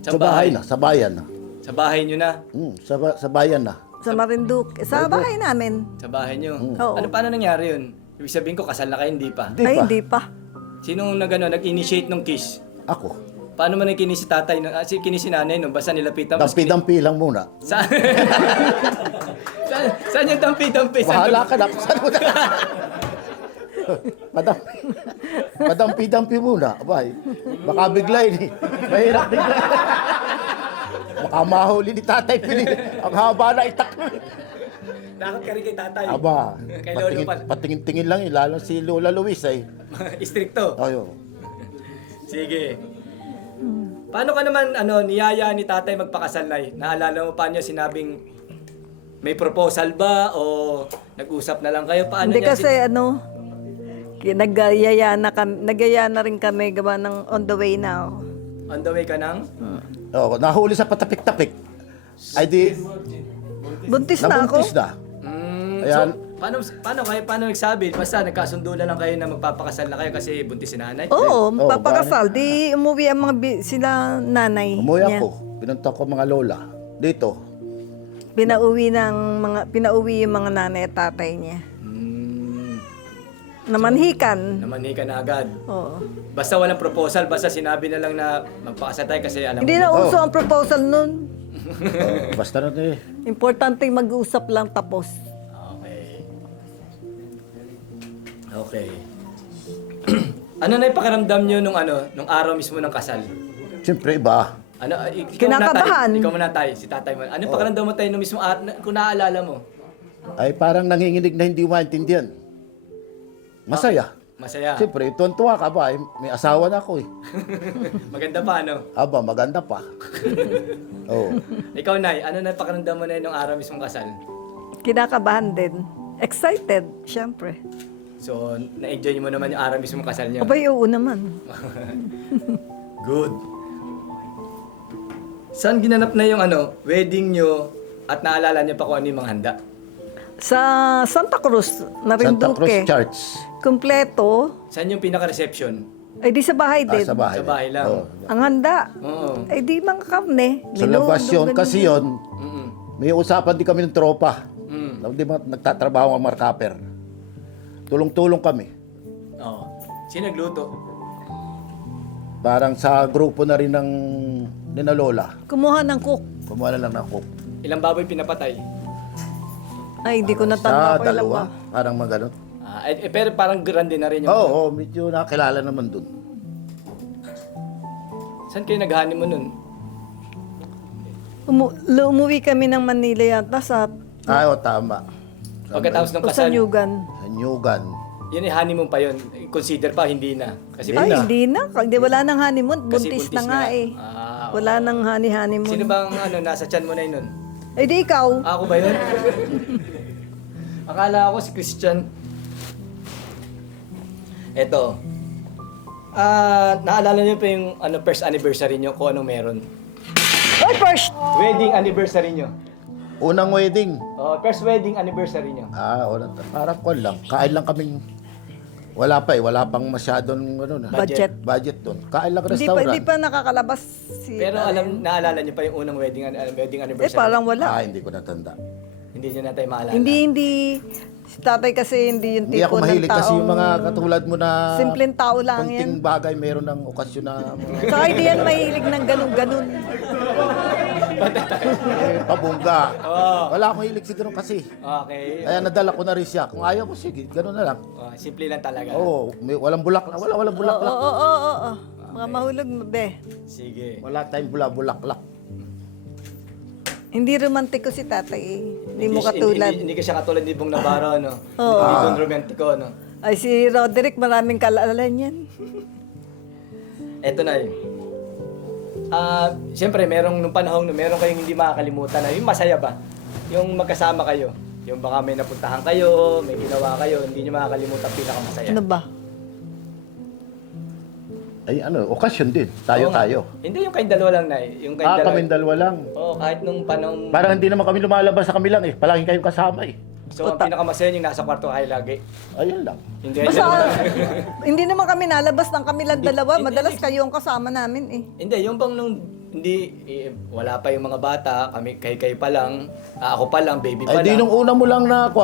Sa bahay na, sa bayan na. Sa bahay nyo na? Sa bayan na. Sa Marinduque. Sa bahay namin. Sa bahay nyo? Oo. Paano nangyari yun? Ibig sabihin ko, kasal na kayo, hindi pa? Hindi pa. Sino nag-initiate ng kiss? Ako. Paano man nag-kinis si tatay? Kinis si nanay nung basta nilapitan? Dampi-dampi lang muna. Saan yung dampi-dampi? Bahala ka na. Saan mo na? Madampi-dampi muna. Baka bigla yun eh. Mahirap bigla. Baka mahuli ni tatay ang haba na itak. Nakot ka rin kay tatay. Kay lolo pa. Patingin-tingin lang eh. Lalo si Lola Luis eh. Istrikto. Sige. Hmm. Paano ka naman niyaya ni tatay magpakasal, Nay? Naalala mo pa niya sinabing may proposal ba o nag-usap na lang kayo? Paano Hindi niya kasi nagayaya na rin kami gawa ng on the way now. On the way ka nang? Nahuli sa patapik-tapik. Ay di... Buntis na ako. Nabuntis na. Ayan. So, paano nagsabi? Basta nagkasundo na lang kayo na magpapakasal na kayo kasi buntis si nanay? Oo, magpapakasal. Di umuwi ang sila nanay Umuwi niya. ako. Pinunta ko mga lola. Dito. Pinauwi yung mga nanay at tatay niya. Namanhikan. Namanhikan na agad. Oo. Basta walang proposal, basta sinabi na lang na magpakasal tayo kasi alam Hindi na uso ang proposal nun. Basta na eh. Importante mag-usap lang tapos. Okay. Ano na ipakiramdam nyo nung araw mismo ng kasal? Siyempre iba. Kinakabahan. Ikaw muna tayo, si tatay mo. Ano pakiramdam mo tayo nung mismo kung naaalala mo? ay parang nanginginig na hindi maintindihan. Masaya. Masaya. Siyempre, tuwan-tuwa ka ba? May asawa na ako eh. Maganda pa, ano? Aba, maganda pa. Oo. Ikaw, Nay, ano na pakiramdam mo na nung araw mismong kasal? Kinakabahan din. Excited, syempre. So, na-enjoy mo naman yung araw mismong kasal niyo? Abay, oo naman. Good. Saan ginanap na yung wedding nyo at naalala niyo pa kung ano yung mga handa? Sa Santa Cruz, Marinduque. Santa Cruz Church. Kompleto. Saan yung pinaka-reception? Ay di sa bahay din. Sa bahay. Sa bahay lang. Oo. Ang handa. Oo. Ay di mga karne. Sa labas yun, kasi yun, Mm-mm. may usapan din kami ng tropa. Mm. Di ba nagtatrabaho ang markaper. Tulong-tulong kami. Oo. Sino nagluto? Parang sa grupo na rin ng nina Lola. Kumuha ng cook. Kumuha na lang ng cook. Ilang baboy pinapatay? Ay, hindi ko natanda ko ilang Dalawa. ba. Parang maganon. Pero parang grande na rin yung... Oo, medyo nakakilala naman dun. Saan kayo nag-honeymoon nun? Umuwi kami ng Manila yata sa... Oo, tama. Pagkatapos ng O kasal, sa Nyugan. Nyugan. yun yung honeymoon pa yun. Consider pa, hindi na. Kasi Ay, hindi na. Hindi, wala nang honeymoon. Kasi Buntis, buntis na nga nga. eh. Wala nang honeymoon. Sino bang nasa tiyan mo na yun nun? Eh di ikaw. Ako ba yun? Akala ko si Christian. Eto. Naalala niyo pa yung first anniversary niyo kung anong meron? Ay, first! Wedding anniversary niyo. Unang wedding. First wedding anniversary niyo. Parang kwan lang. Kain lang kaming... Wala pa eh. Wala pang masyadong budget doon. Kain lang restaurant. Hindi pa nakakalabas si... Pero naalala niyo pa yung unang wedding anniversary? parang wala. Hindi ko natanda. Hindi niyo na tayo maalala. Hindi. Si tatay kasi hindi yung Hindi tipo ako ng mahilig kasi taong... yung mga katulad mo na... Simpleng tao lang kunting yan. bagay meron ng okasyon na... Saka hindi yan mahilig ng ganun-ganun. Pabungga. Wala akong hilig si ganun kasi. Okay. Kaya nadala ko na rin siya. Kung ayaw mo, sige, ganun na lang. Simple lang talaga. Oo, walang bulaklak. Walang bulaklak. Oo. Mga mahulog, be. Sige. Wala tayong bulaklak. Hindi romantiko si tatay eh. Hindi mo katulad. Hindi ka siya katulad ni Bong Navarro, no? Oo. Hindi doon romantiko, no? Ay, si Roderick, maraming kalalan yan. Eto na yun. Siyempre, nung panahon meron kayong hindi makakalimutan na yung masaya ba? Yung magkasama kayo. Yung baka may napuntahan kayo, may ginawa kayo, hindi nyo makakalimutan pinakamasaya. Ano ba? Ay okasyon din. Tayo. Hindi yung kayong dalawa lang na Yung kayong dalawa. Kaming dalawa lang. Oo, kahit nung panahon... Parang hindi naman kami lumalabas sa kami lang eh. Palagi kayong kasama eh. So, ang pinakamasaya yung nasa kwarto kayo lagi. Ayun lang. Hindi naman kami nalabas ng kami lang dalawa. Madalas kayo ang kasama namin eh. Hindi, yung bang nung wala pa yung mga bata, kayo pa lang, ako pa lang, baby pa lang. Ay di nung una mo lang na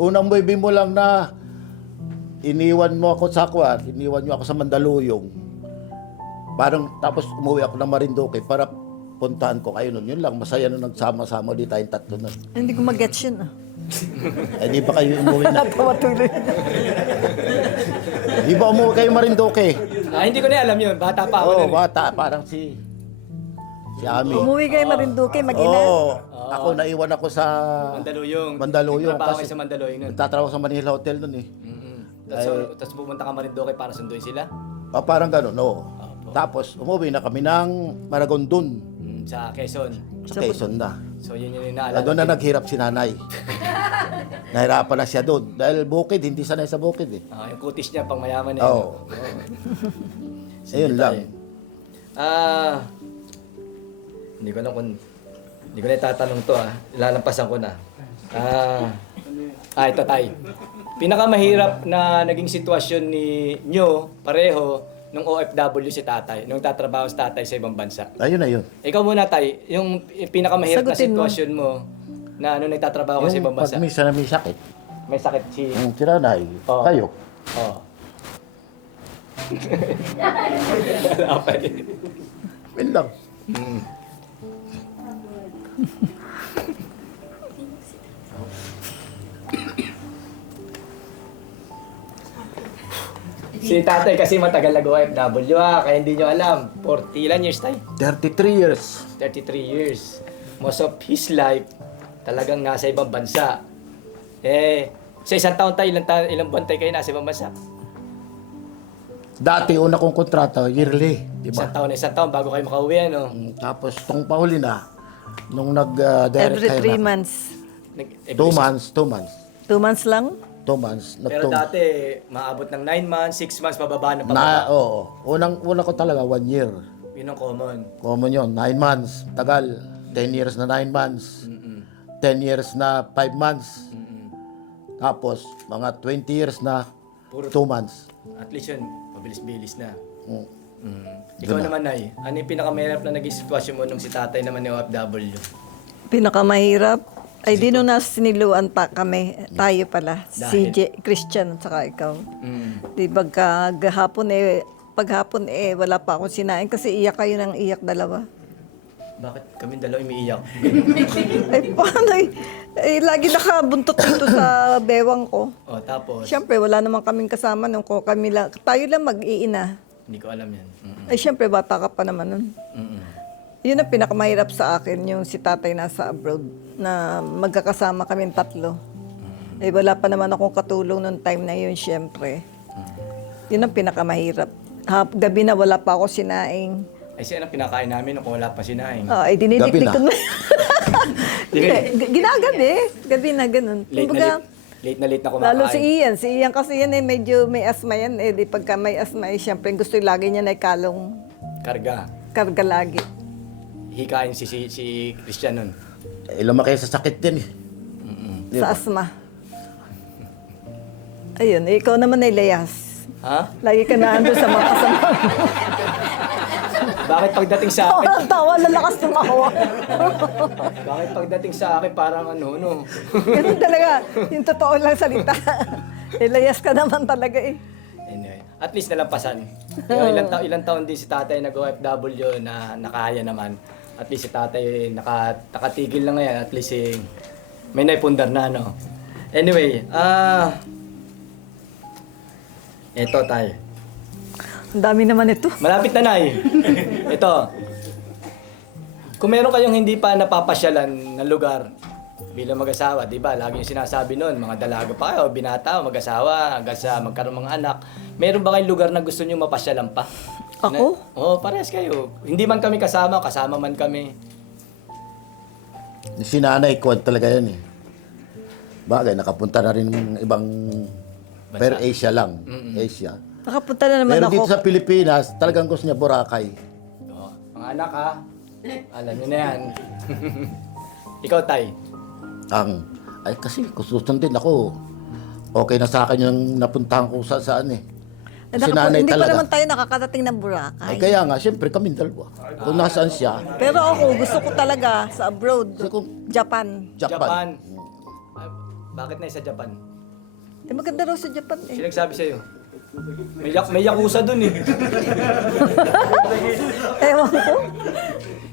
unang baby mo lang na iniwan mo ako sa iniwan niyo ako sa Mandaluyong. Parang tapos umuwi ako ng Marinduque para puntahan ko kayo nun. Yun lang, masaya nung nagsama-sama di tayong tatlo nun. Hindi ko mag-gets yun ah. Di ba kayo umuwi na? Natawa tuloy. Di ba umuwi kayo Marinduque? Hindi ko na alam yun. Bata pa ako. Oo, bata. Parang si Ami. Umuwi kayo Marinduque, mag-ina. Oo. Ako naiwan ako sa Mandaluyong. Nagtrabaho kayo sa Mandaluyong nun. Nagtatrabaho sa Manila Hotel nun eh. Tapos pumunta ka Marinduque para sunduin sila? Parang gano'n, no. Tapos umuwi na kami ng Maragondon. Sa Quezon. Sa Quezon na. So yun yung naalala. Doon na naghirap si nanay. Nahirapan na siya doon. Dahil bukid, hindi sanay sa bukid eh. Yung kutis niya, pang mayaman eh. Oo. Ayun lang. Hindi ko na itatanong to Ilalampasan ko na. Ito tayo. Pinakamahirap na naging sitwasyon nyo pareho nung OFW si tatay, nung tatrabaho si tatay sa ibang bansa. Ayun na yun. Ikaw muna tay, yung pinakamahirap na Sagutin mo. sitwasyon mo na nung nagtatrabaho ka sa ibang bansa. Pag minsan na may sakit. May sakit si... Si nanay. Kayo. Oo. Yun lang. Si tatay kasi matagal nag-OFW kaya hindi nyo alam. 40 ilan years tayo? 33 years. 33 years. Most of his life, talagang nasa ibang bansa. Sa isang taon tayo, ilang buwan tayo kayo nasa ibang bansa? Dati, una kong kontrata, yearly. Diba? Isang taon bago kayo makauwi, ano? Tapos, itong pahuli na, nung Every 3 months. 2 months. 2 months lang? 2 months. Pero dati, maabot ng 9 months, 6 months, pababa na pababa. Oo. Una ko talaga, 1 year. Yun ang common. Common yun, 9 months. Tagal. 10 years na 9 months. 10 years na 5 months. Tapos, mga 20 years na 2 months. At least yun, mabilis-bilis na. Ikaw Doon na. naman, Nay, ano yung pinakamahirap na naging sitwasyon mo nung si tatay naman ni OFW? Pinakamahirap? Ay, di nung nasa siniluan pa kami. Tayo pala. Si Dahil? Christian at saka ikaw. Di paghapon wala pa akong sinain kasi iyak kayo ng iyak dalawa. Bakit kami dalawa umiiyak? Ay, paano lagi nakabuntot dito sa bewang ko. Tapos? Siyempre, wala naman kaming kasama nung kami lang. Tayo lang mag-iina. Hindi ko alam yan. Ay, siyempre, bata ka pa naman nun. Yun ang pinakamahirap sa akin, yung si tatay nasa abroad, na magkakasama kami 3. Eh, wala pa naman akong katulong nung time na yun, siyempre. Yun ang pinakamahirap. Gabi na wala pa ako sinaing. Ay, siya ang pinakain namin nung wala pa sinaing. Ay, dinidikdik ko na. Ginagabi. Gabi na, ganun. Late na late na kumakain. Lalo si Ian. Si Ian kasi yan medyo may asma yan. Di pagka may asma, siyempre gusto lagi niya na ikalong karga lagi. Hikain si Christian nun. Lumaki sa sakit din eh. Sa asma. Ayun, ikaw naman ay layas. Ha? Lagi ka na ando sa mga kasama. Bakit pagdating sa akin? Tawa, lalakas tumawa. Bakit pagdating sa akin parang no? Ganun talaga. Yung totoo lang salita. Layas ka naman talaga eh. Anyway, at least nalampasan. Ilang taon din si tatay nag-OFW na nakaya naman. At least si tatay nakatigil na ngayon. At least may naipundar na, no? Anyway, eto tayo. Ang dami naman ito. Malapit na, Nay. Ito. Kung meron kayong hindi pa napapasyalan na lugar bilang mag-asawa, di ba? Lagi yung sinasabi nun, mga dalaga pa kayo, binata, mag-asawa, hanggang sa magkaroon mga anak. Meron ba kayong lugar na gusto nyo mapasyalan pa? Ako? Oo, parehas kayo. Hindi man kami kasama man kami. Si nanay ko talaga yan eh. Bagay, nakapunta na rin ng ibang... Pero Asia lang. Asia. Nakapunta na naman Pero ako. dito sa Pilipinas, talagang gusto niya Boracay. Mga anak ha, alam nyo na yan. Ikaw, Tay. Ay kasi susundin ako. Okay na sa akin yung napuntahan ko saan eh. Si nanay Hindi pa talaga. naman tayo nakakarating ng Boracay. Ay kaya nga, siyempre kami dalawa. Kung nasaan siya. Pero ako, gusto ko talaga sa abroad. Japan. Japan. Bakit na sa Japan? Maganda raw sa Japan eh. Sino nagsabi sa'yo? May yakuza dun eh. Ewan ko.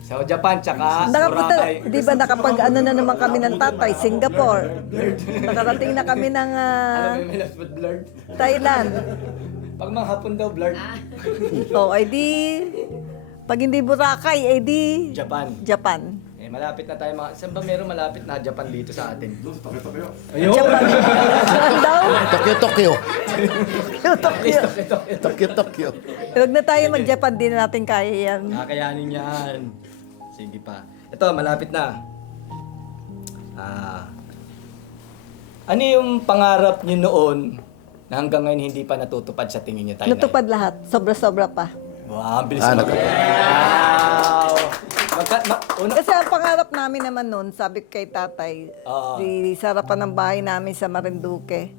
Sa Japan, tsaka Nakapunta, Boracay. di ba nakapag ano na naman kami ng tatay, Singapore. Nakarating na kami ng Blurred. Thailand. Pag mga hapon daw, blurred. Ay di, pag hindi Boracay, di Japan. Malapit na tayo saan ba meron malapit na Japan dito sa atin? Japan. Tokyo. Tokyo. Huwag na tayo mag-Japan, di na natin kaya yan. Kakayanin yan. Sige pa. Ito, malapit na. Ano yung pangarap niyo noon na hanggang ngayon hindi pa natutupad sa tingin niyo tayo? Natupad lahat. Sobra-sobra pa. Wow, bilis mo. Wow! Kasi ang pangarap namin naman noon, sabi ko kay tatay, di sarapan ng bahay namin sa Marinduque.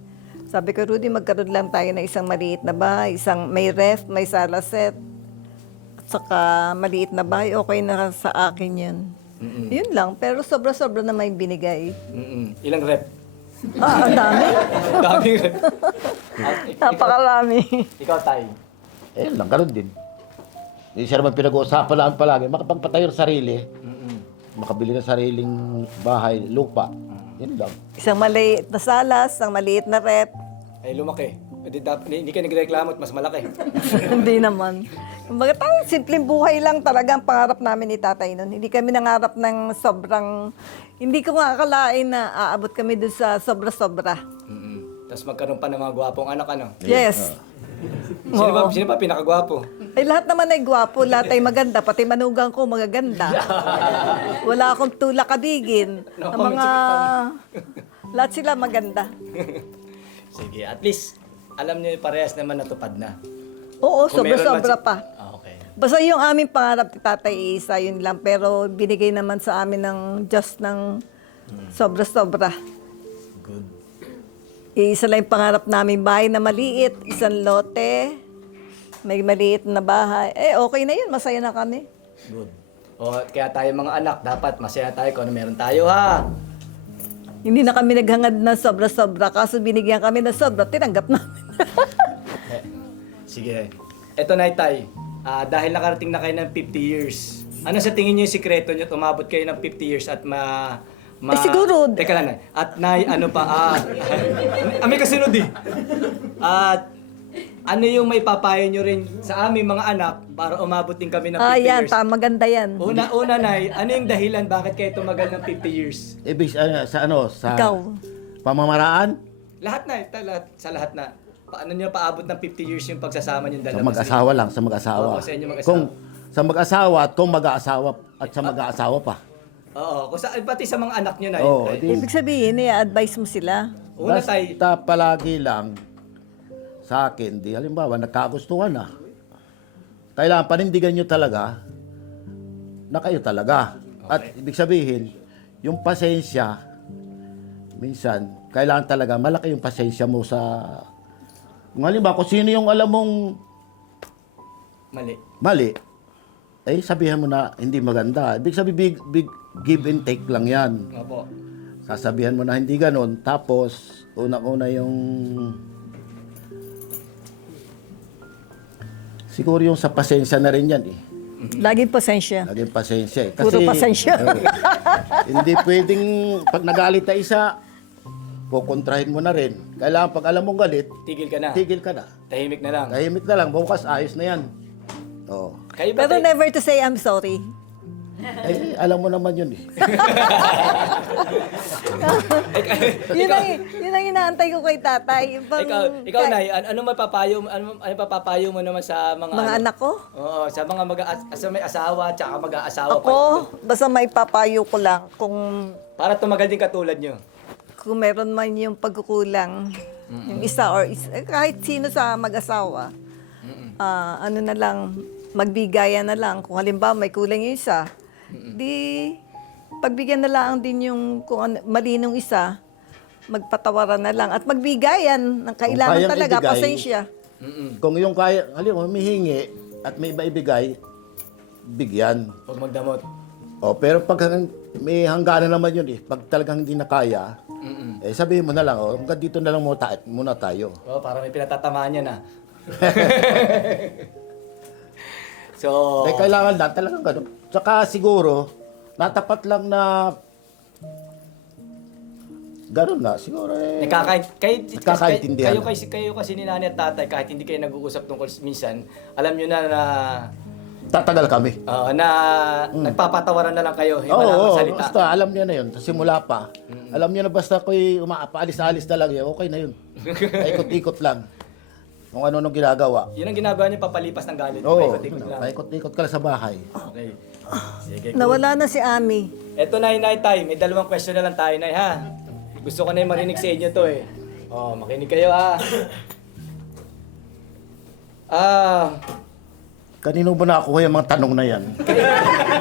Sabi ko, Rudy, magkaroon lang tayo ng isang maliit na bahay, isang may ref, may sala set, at saka maliit na bahay, okay na sa akin yun. Yun lang, pero sobra-sobra na may binigay. Ilang rep? Ang dami. Daming rep. Napakarami. Ikaw, Tay? Lang, ganun din. Hindi siya naman pinag-uusapan lang palagi. Makapagpatayo ng sarili. Makabili ng sariling bahay, lupa. Yun lang. Isang maliit na salas, isang maliit na rep. Ay, lumaki. Hindi ka nagreklamo at mas malaki. Hindi naman. Mga parang simpleng buhay lang talaga ang pangarap namin ni tatay noon. Hindi kami nangarap ng sobrang, hindi ko nga akalain na aabot kami dun sa sobra-sobra. Tapos magkaroon pa ng mga gwapong anak, ano? Yes. Sino ba pinakagwapo? Ay, lahat naman ay gwapo, lahat ay maganda, pati manugang ko magaganda. Wala akong tulak kabigin. Ang mga, lahat sila maganda. Sige, at least, alam niyo parehas naman natupad na. Oo, Kung meron sobra-sobra man pa. Okay. Basta yung aming pangarap ni Tatay isa, yun lang. Pero binigay naman sa amin ng Diyos ng sobra-sobra. Good. Isa lang yung pangarap namin, bahay na maliit, isang lote, may maliit na bahay. Okay na yun, masaya na kami. Good. O, kaya tayo mga anak, dapat masaya tayo kung ano meron tayo, ha? Hindi na kami naghangad na sobra-sobra, kaso binigyan kami ng sobra, tinanggap namin. Sige. Eto na, Tay. Dahil nakarating na kayo ng 50 years, ano sa tingin niyo yung sikreto niyo? Umabot kayo ng 50 years at siguro. Teka lang, at may kasunod eh. At ano yung may papayo nyo rin sa aming mga anak para umabot din kami ng 50 Yan, years? maganda yan. Una, Nay, ano yung dahilan bakit kayo tumagal ng 50 years? Ibig sa Ikaw. pamamaraan? Lahat na, sa lahat na. Paano nyo paabot ng 50 years yung pagsasama nyo dalawa? Sa mag-asawa lang, sa mag-asawa. Oo, sa inyo mag-asawa. Kung sa mag-asawa at kung mag-aasawa at sa mag-aasawa pa. Oo, pati sa mga anak nyo na Oo, Ibig sabihin, i-advise mo sila. Basta palagi lang sa akin, halimbawa, nagkagustuhan na. Kailangan panindigan nyo talaga na kayo talaga. At ibig sabihin, yung pasensya, minsan, kailangan talaga malaki yung pasensya mo sa... Kung halimbawa, kung sino yung alam mong mali, sabihan mo na hindi maganda. Ibig sabihin, big give and take lang yan. Opo. Sasabihan mo na hindi ganon, tapos unang-una yung siguro yung sa pasensya na rin yan eh. Laging pasensya. Laging pasensya eh. Puro pasensya. Hindi pwedeng pag nagalit na isa, kukontrahin mo na rin. Kailangan pag alam mong galit, tigil ka na. Tahimik na lang. Tahimik na lang. Bukas ayos na yan. Oo. Pero never to say I'm sorry. Alam mo naman yun eh. Yun ang inaantay ko kay tatay. Ikaw, Nay, ano mapapayo mo naman sa mga anak ko? Oo, sa mga may asawa at saka mag-aasawa Ako, basta may papayo ko lang kung... Para tumagal din katulad nyo. Kung meron man yung pagkukulang, yung isa or kahit sino sa mag-asawa, ano na lang, magbigayan na lang. Kung halimbawa may kulang yung isa, di pagbigyan na lang din yung kung mali nung isa, magpatawaran na lang at magbigayan ng kailangan talaga, ibigay, pasensya. Kung yung kaya, halimbawa humihingi at may iba ibigay, bigyan. Huwag magdamot. Pero pag may hangganan naman yun eh, pag talagang hindi na kaya, sabihin mo na lang, hanggang dito na lang muna tayo. Para may pinatatamaan niya na. So, kailangan na talagang gano'n. Tsaka siguro, natapat lang na gano'n nga, siguro Nakakaintindihan. Kayo kasi ni nanay at tatay, kahit hindi kayo nag-uusap tungkol minsan, alam nyo na tatagal kami. Nagpapatawaran na lang kayo. Wala kang salita. Basta alam niya na yun. Sa simula pa. Alam niya na basta ako'y paalis-alis na lang yun. Okay na yun. Paikot-ikot lang. Kung ano nung ginagawa. Yun ang ginagawa niyo, papalipas ng galit. Paikot-ikot lang. Paikot-ikot ka lang sa bahay. Okay. Sige, cool. Nawala na si Ami. Eto, Nay, Tay. May dalawang question na lang tayo, Nay, ha? Gusto ko na yung marinig sa inyo to, eh. Makinig kayo, ha? Kanino ba nakuha yung mga tanong na yan?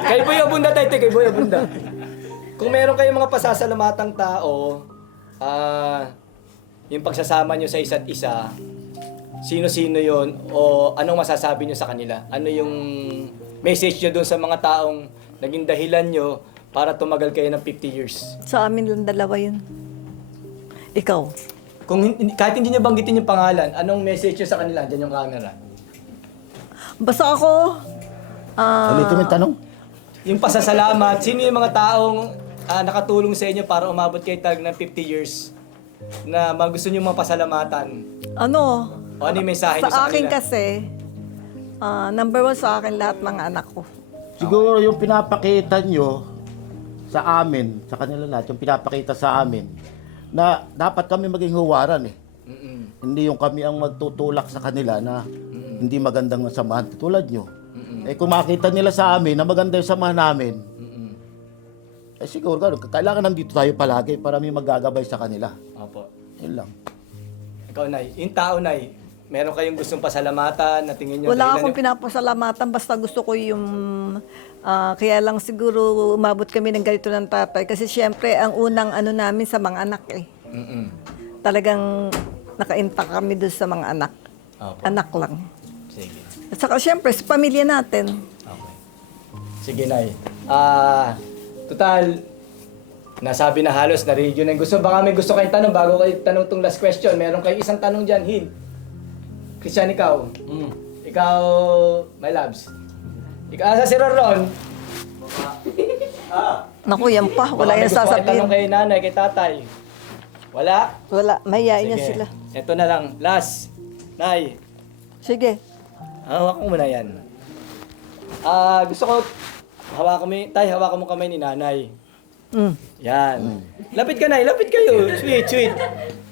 Kay Boy Abunda, Tay. Kay Boy Abunda. Kung meron kayong mga pasasalamatang tao, yung pagsasama nyo sa isa't isa, sino-sino yon o anong masasabi nyo sa kanila? Ano yung message nyo doon sa mga taong naging dahilan nyo para tumagal kayo ng 50 years? Sa amin lang dalawa yun. Ikaw? Kahit hindi nyo banggitin yung pangalan, anong message nyo sa kanila? Diyan yung camera. Basta ako... Ulitin mo yung tanong? Yung pasasalamat, sino yung mga taong nakatulong sa inyo para umabot kayo talaga ng 50 years na gusto nyo mga pasalamatan? Ano? O ano yung mensahe nyo sa akin kanila? kasi, Number 1 sa akin lahat mga anak ko. Siguro yung pinapakita nyo sa amin, sa kanila lahat, yung pinapakita sa amin, na dapat kami maging huwaran eh. Hindi yung kami ang magtutulak sa kanila na hindi magandang samahan tulad nyo. Eh kung makita nila sa amin na maganda yung samahan namin, eh siguro kailangan nandito tayo palagi para may magagabay sa kanila. Opo. Yun lang. Ikaw, Nay. Yung tao, Nay, meron kayong gustong pasalamatan na tingin nyo? Wala akong pinapasalamatan, basta gusto ko yung... kaya lang siguro umabot kami ng ganito ng tatay. Kasi syempre, ang unang ano namin sa mga anak eh. Talagang naka-intact kami doon sa mga anak. Opo. Anak lang. Sige. At saka syempre, sa pamilya natin. Okay. Sige, Nay. Total, nasabi na halos na radio na yung gusto. Baka may gusto kayong tanong bago kayo tanong tong last question. Meron kayong isang tanong dyan, Hin. Christian, ikaw. Ikaw, my loves. Ikaw, si Ron. Naku, yan pa. Wala yan Baka may gusto kayong sasabihin. tanong kay nanay, kay tatay. Wala? Wala. Mayayain niya sila. Ito na lang. Last. Nay. Sige. Hawak ko muna yan. Gusto ko, hawakan mo kamay ni nanay. Yan. Lapit ka, Nay. Lapit kayo. Sweet, sweet.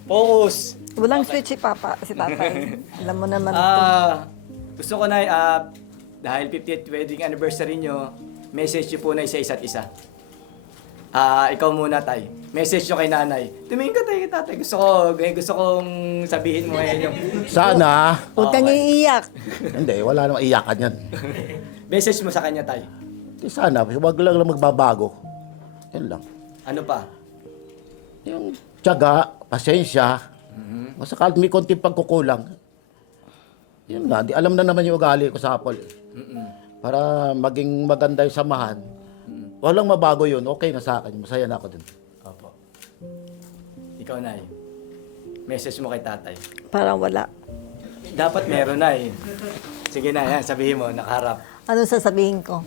Focus. Walang switch si Papa, si Tatay. Alam mo naman ito. Gusto ko, Nay, dahil 50th wedding anniversary nyo, message nyo po, Nay, sa isa't isa. Ikaw muna, Tay. Message nyo kay nanay. Tumingin ka, Tay, kay tatay. Gusto kong sabihin mo ngayon yung... Sana. Huwag kang iiyak. Hindi, wala namang iyakan yan. Message mo sa kanya, Tay. Sana, huwag lang magbabago. Yan lang. Ano pa? Yung tiyaga, pasensya, masakal may konting pagkukulang. Yun na, di alam na naman yung ugali ko sa Apple. Para maging maganda yung samahan. Walang mabago yun, okay na sa akin. Masaya na ako dun. Opo. Ikaw, Nay. Message mo kay tatay. Parang wala. Dapat meron, Nay. Sige, Nay. Yan, sabihin mo, nakaharap. Ano sasabihin ko?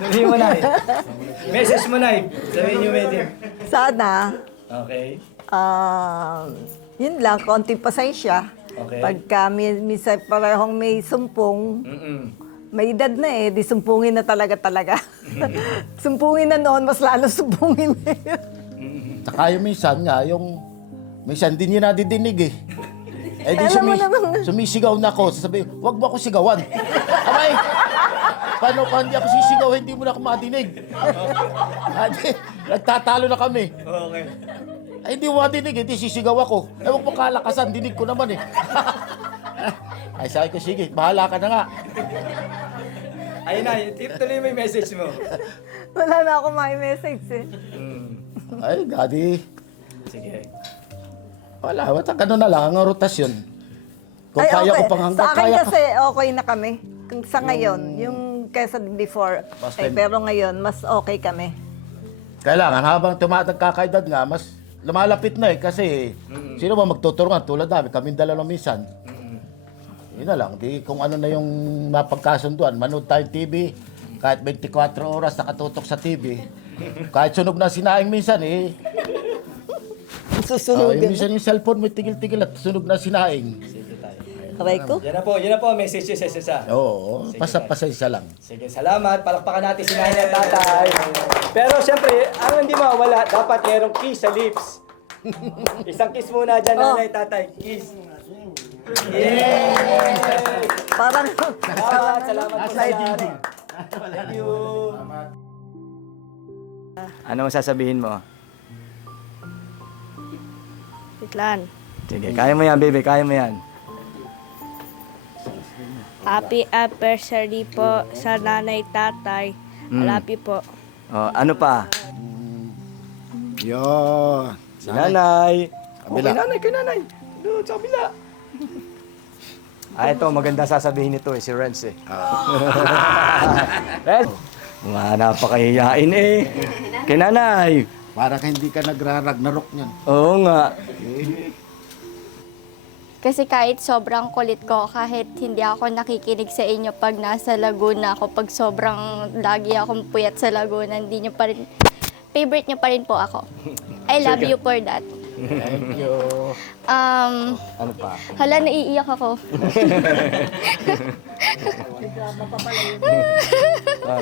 Sabihin mo, Nay. Message mo, Nay. Sabihin niyo, Medin. Sana, Okay. yun lang, konting pasensya. Okay. Pagka minsan parehong may sumpong, may edad na eh, di sumpungin na talaga. Sumpungin na noon, mas lalo sumpungin na yun. Saka yung minsan din niya nadidinig eh. Eh di sumisigaw na ako, sasabihin, wag mo ako sigawan. Abay, paano ka hindi ako sisigaw, hindi mo na ako madinig. Nagtatalo na kami. Okay. Ay, hindi mo madinig, hindi sisigaw ako. Eh, huwag mo kalakasan, dinig ko naman eh. Ay, sabi ko, sige, bahala ka na nga. Ayun, Nay. Tuloy mo yung message mo. Wala na ako may message eh. Ay, Daddy. Sige. Wala, ganun na lang ang rotasyon. Kung Ay, kaya okay. ko pang hanggang Sa akin kaya kasi okay na kami. Kung sa ngayon, yung kesa before. Pero ngayon, mas okay kami. Kailangan, habang nagkakaedad nga, mas lumalapit na eh. Kasi, sino ba magtuturuan? Tulad namin, kaming dalawa minsan. Yun na lang. Di, kung ano na yung mapagkasunduan, manood tayong TV, kahit 24 oras nakatutok sa TV. Kahit sunog na sinaing minsan eh. Susunugin. Minsan yung cellphone mo tigil-tigil at sunog na sinaing. Aray ko? Yan na po, message sa isa. Oo, pasensya lang. Sige, salamat. Palakpakan natin si nanay at tatay. Pero siyempre, ang hindi mawala, dapat merong kiss sa lips. Isang kiss muna dyan, nanay at tatay. Kiss. Yay! Parang... Salamat po sa lahat. Thank you. Ano sasabihin mo? Itlan. Sige, kaya mo yan, baby. Kaya mo yan. Happy anniversary po sa nanay tatay. Alapi po. Oh, ano pa? Yun. Si nanay. Kabila. Kay nanay. Doon, sa kabila. Ito, maganda sasabihin nito si Renz eh. Renz, napakahiyain eh. Kay nanay. Parang hindi ka nagraragnarok niyan. Oo nga. Kasi kahit sobrang kulit ko, kahit hindi ako nakikinig sa inyo pag nasa Laguna ako, pag sobrang lagi akong puyat sa Laguna, hindi nyo pa rin, favorite nyo pa rin po ako. I love you for that. Thank you. Ano pa? Hala, naiiyak ako.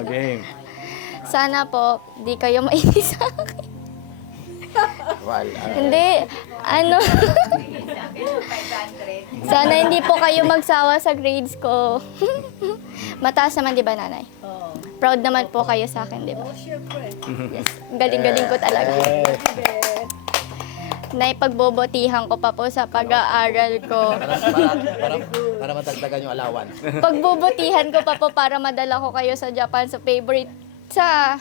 Game. Sana po, di kayo mainis sa akin. Wala. Hindi, ano. Sana hindi po kayo magsawa sa grades ko. Mataas naman, di ba, nanay? Proud naman po kayo sa akin, di ba? Yes, galing-galing ko talaga. Naipagbobotihan ko pa po sa pag-aaral ko. Para matagdagan yung alawan. Pagbubutihan ko pa po para madala ko kayo sa Japan sa favorite sa...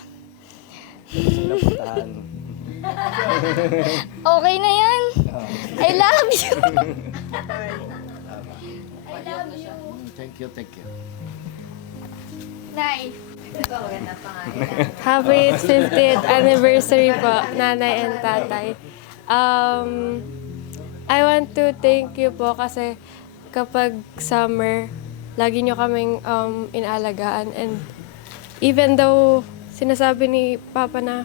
Okay na yan. I love you. I love you. Thank you, thank you. Nay. Happy 50th anniversary po, nanay and tatay. I want to thank you po kasi kapag summer, lagi nyo kaming inaalagaan. And even though sinasabi ni Papa na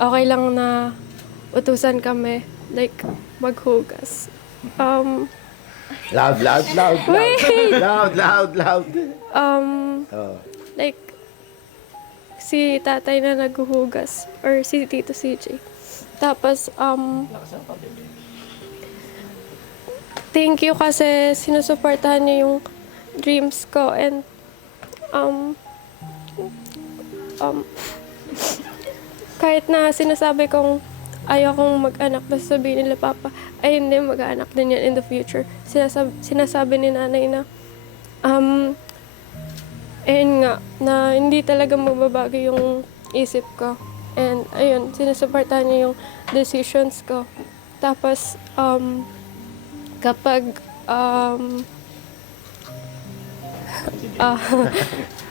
okay lang na utusan kami, like maghugas. Loud. Wait! Loud. Like, si tatay na naghuhugas or si Tito CJ. Tapos, thank you kasi sinusuportahan niyo yung dreams ko and kahit na sinasabi kong ayaw kong mag-anak, basta sabihin nila Papa, ay hindi, mag-anak din yan in the future. Sinasabi ni nanay na ayun nga, na hindi talaga magbabago yung isip ko. And ayun, sinusuportahan niya yung decisions ko. Tapos, kapag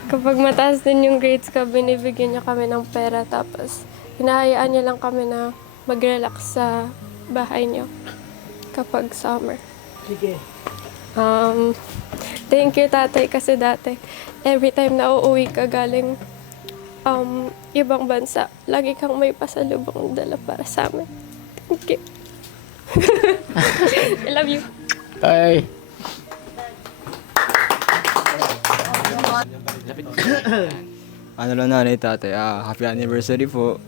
kapag mataas din yung grades ko, binibigyan niya kami ng pera. Tapos, hinahayaan niya lang kami na mag-relax sa bahay niyo kapag summer. Sige. Thank you, tatay, kasi dati, every time na uuwi ka galing ibang bansa, lagi kang may pasalubong dala para sa amin. Thank you. I love you. Ay. Ano lang nanay, tatay, happy anniversary po.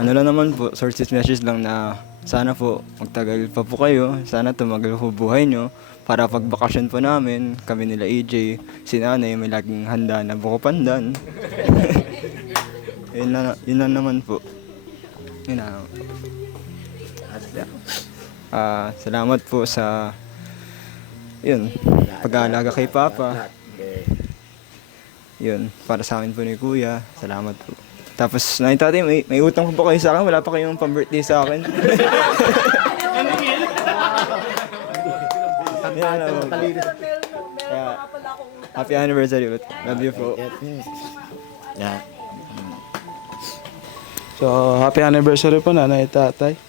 Ano lang naman po, sources message lang na sana po magtagal pa po kayo, sana tumagal po buhay nyo para pag bakasyon po namin, kami nila AJ, si nanay may laging handa na buko pandan. Yun na naman po. Yun na. Salamat po sa yun, pag-aalaga kay Papa. Yun, para sa amin po ni Kuya. Salamat po. Tapos, tatay, may utang po kayo sa akin. Wala pa kayong pang-birthday sa akin. Happy anniversary. Love you po. Yeah. So, happy anniversary po, nanay at tatay.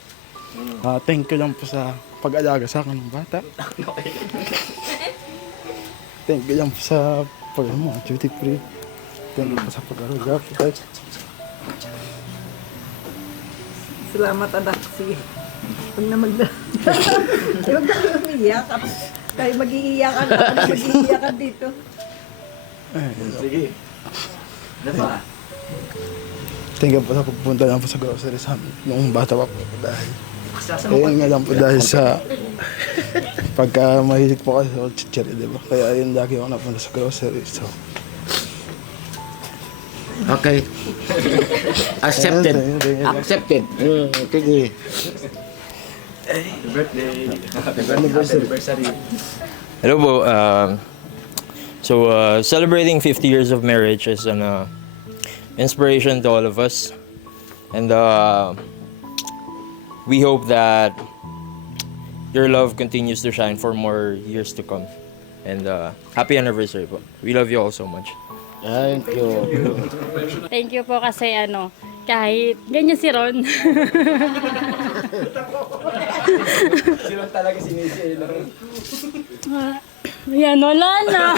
Thank you lang po sa pag-alaga sa akin ng bata. Thank you lang po sa duty free. Thank you po sa pag-alaga. Salamat, anak. Sige. Huwag na huwag na umiiyak. Kayo mag-iiyakan. Ako mag-iiyakan dito. Sige. Thank you po sa pagpunta lang po sa grocery sa amin noong bata pa po. Ayun nga lang po dahil sa pagka mahilig po kasi sa chichiri, diba? Kaya ayun lagi ako napunta sa grocery. So, okay. Accepted. Accepted. Sige. Happy anniversary. Hello po. Celebrating 50 years of marriage is an inspiration to all of us. And we hope that your love continues to shine for more years to come. And happy anniversary po. We love you all so much. Thank you. Thank you po kasi kahit ganyan si Ron. Si Ron talaga sinisi. Yan, wala na.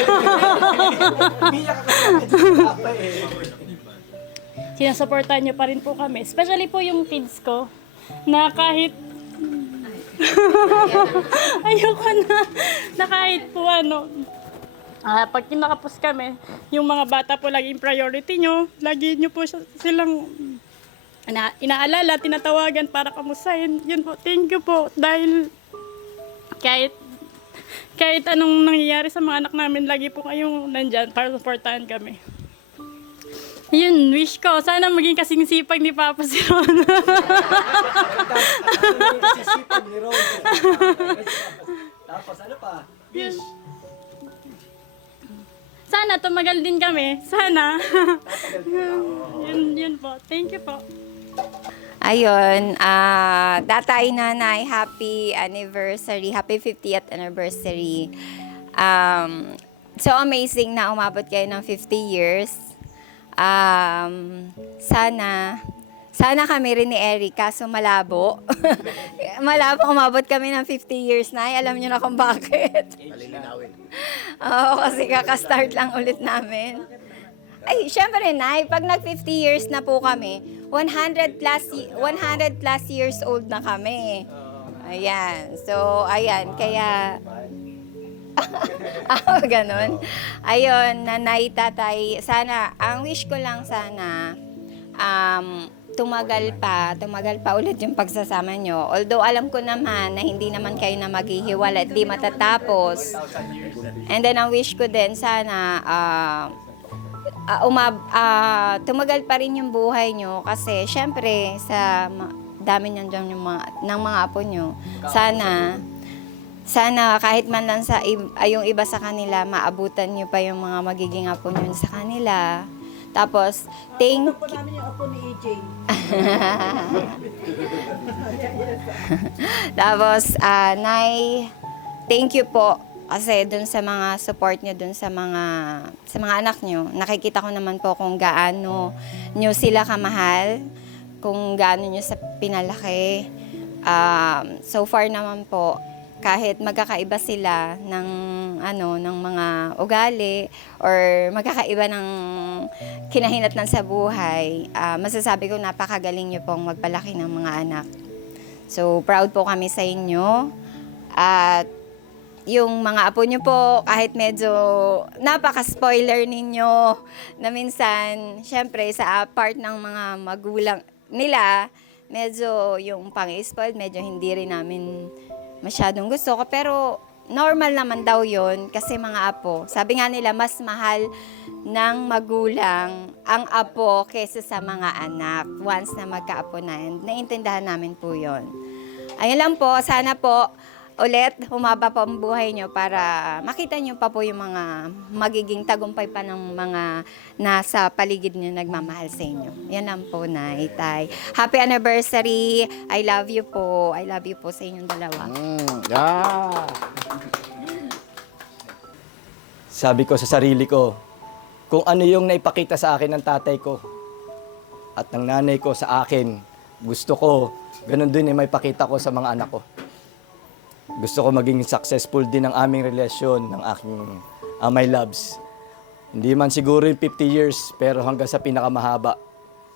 sinasuportahan niyo pa rin po kami. Especially po yung kids ko, na kahit ayoko na kahit po pag kinakapos kami, yung mga bata po laging priority nyo, lagi nyo po silang inaalala, tinatawagan para kamustahin. Yun po, thank you po. Dahil kahit anong nangyayari sa mga anak namin, lagi po kayong nandyan para supportahan kami. Yun, wish ko. Sana maging kasing sipag ni Papa si Ron. Tapos ano pa? Yun. Sana tumagal din kami. Sana. Yun po. Thank you po. Ayun, Tatay Nanay, happy anniversary, happy 50th anniversary. So amazing na umabot kayo ng 50 years. Sana kami rin ni Eric, kaso malabo. Malabo umabot kami ng 50 years na. Alam niyo na kung bakit. Oo, kasi kakastart lang ulit namin. Ay, syempre, Nay, pag nag 50 years na po kami, 100 plus years old na kami. Ayan. So, ayan. Kaya, ganun. Ayun, Nanay, Tatay, sana, ang wish ko lang sana, tumagal pa ulit yung pagsasama nyo. Although, alam ko naman na hindi naman kayo na maghihiwalay at di matatapos. And then, ang wish ko din, sana, tumagal pa rin yung buhay nyo kasi syempre sa dami niyan dyan ng mga apo nyo, sana kahit man lang yung iba sa kanila, maabutan nyo pa yung mga magiging apo nyo sa kanila. Tapos, Ano po namin yung apo ni EJ? Tapos, Nay, thank you po. Kasi dun sa mga support nyo, dun sa mga anak nyo, nakikita ko naman po kung gaano nyo sila kamahal, kung gaano nyo sa pinalaki. So far naman po, kahit magkakaiba sila ng mga ugali or magkakaiba ng kinahinatnan sa buhay, masasabi ko napakagaling nyo pong magpalaki ng mga anak. So proud po kami sa inyo. At yung mga apo nyo po, kahit medyo napaka-spoiler ninyo, na minsan, syempre, sa part ng mga magulang nila, medyo yung pang-spoiled, medyo hindi rin namin masyadong gusto ko. Pero normal naman daw yon kasi mga apo. Sabi nga nila, mas mahal ng magulang ang apo kaysa sa mga anak once na magkaapo na. And naiintindihan namin po yon. Ayun lang po, sana po, ulit, humaba pa ang buhay nyo para makita nyo pa po yung mga magiging tagumpay pa ng mga nasa paligid nyo nagmamahal sa inyo. Yan lang po, Nay, Tay. Happy anniversary. I love you po. I love you po sa inyong dalawa. Sabi ko sa sarili ko, kung ano yung naipakita sa akin ng tatay ko at ng nanay ko sa akin, gusto ko, ganun din yung may pakita ko sa mga anak ko. Gusto ko maging successful din ang aming relasyon ng aking my loves. Hindi man siguro yung 50 years, pero hanggang sa pinakamahaba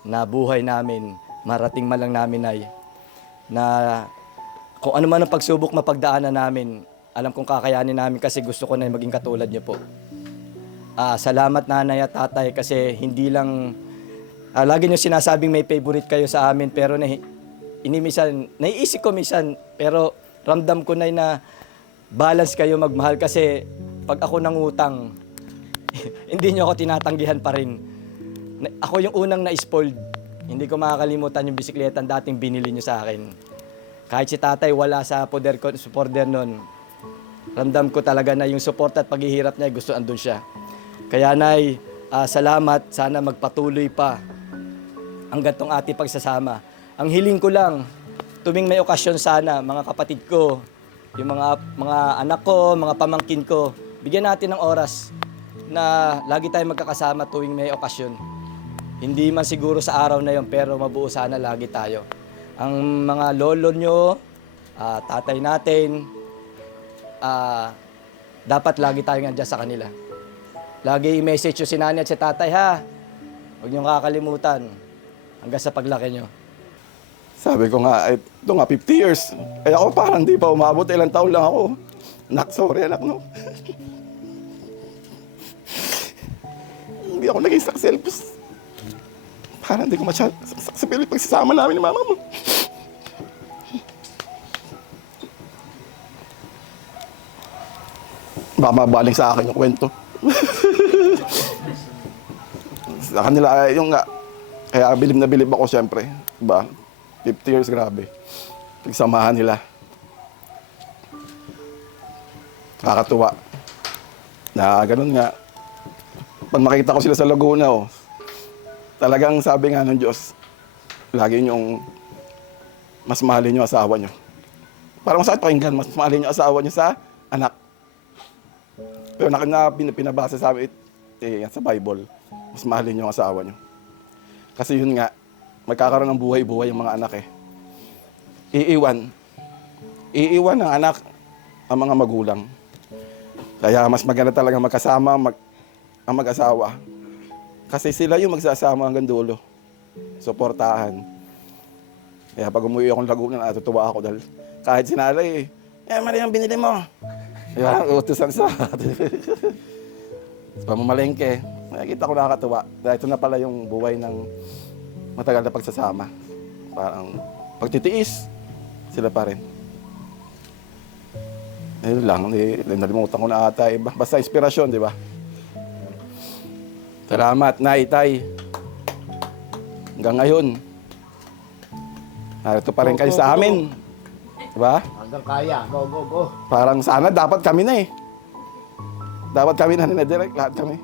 na buhay namin, marating man lang namin ay na kung ano man ang pagsubok mapagdaanan namin, alam kong kakayanin namin kasi gusto ko na maging katulad niyo po. Salamat Nanay at Tatay kasi hindi lang, lagi niyo sinasabing may favorite kayo sa amin, pero naiisip ko minsan, pero ramdam ko na balance kayo magmahal kasi pag ako nangutang, hindi nyo ako tinatanggihan pa rin. Ako yung unang na-spoiled. Hindi ko makakalimutan yung bisikleta dating binili nyo sa akin. Kahit si Tatay wala sa supporter nun, ramdam ko talaga na yung support at paghihirap niya, gusto andun siya. Kaya Nay, salamat. Sana magpatuloy pa ang gantong ating pagsasama. Ang hiling ko lang, tuwing may okasyon sana, mga kapatid ko, yung mga anak ko, mga pamangkin ko, bigyan natin ng oras na lagi tayong magkakasama tuwing may okasyon. Hindi man siguro sa araw na yon, pero mabuo sana lagi tayo. Ang mga lolo nyo, tatay natin, dapat lagi tayong nandiyan sa kanila. Lagi i-message nyo si nanay at si tatay, ha? Huwag nyo kakalimutan. hanggang sa paglaki nyo? Sabi ko nga, ito nga 50 years. Ay ako parang di pa umabot, ilang taon lang ako. Anak, sorry anak, no? Hindi ako naging successful. Parang hindi ko successful yung pagsasama namin ni mama mo. Baka mabaling sa akin yung kwento. Sa kanila, yung nga, kaya bilib na bilib ako siyempre. Diba? 50 years, grabe. Pagsamahan nila. Nakakatuwa. Na ganun nga. Pag makita ko sila sa Laguna, talagang sabi nga ng Diyos, lagi niyong mas mahalin niyo asawa niyo. Parang masakit pakinggan, mas mahalin niyo asawa niyo sa anak. Pero pinabasa sa amin sa Bible, mas mahalin niyo ang asawa niyo. Kasi yun nga, magkakaroon ng buhay-buhay yung mga anak eh. Iiwan ng anak ang mga magulang. Kaya mas maganda talaga magkasama ang mag-asawa. Kasi sila yung magsasama hanggang dulo. Suportahan. Kaya pag umuwi akong Laguna, natutuwa ako dahil kahit sinalay, mali ang binili mo. Diba? Utusan sa pamamalengke. Nakikita ko nakakatuwa. Dahil ito na pala yung buhay ng matagal na pagsasama. Parang pagtitiis, sila pa rin. Ayun lang, nalimutan ko na ata iba. Basta inspirasyon, di ba? Salamat, Nay, Tay. Hanggang ngayon, narito pa rin kayo sa amin. Di ba? Hanggang kaya. Go, go, go. Parang sana dapat kami na eh. Dapat kami na nina-direct, lahat kami.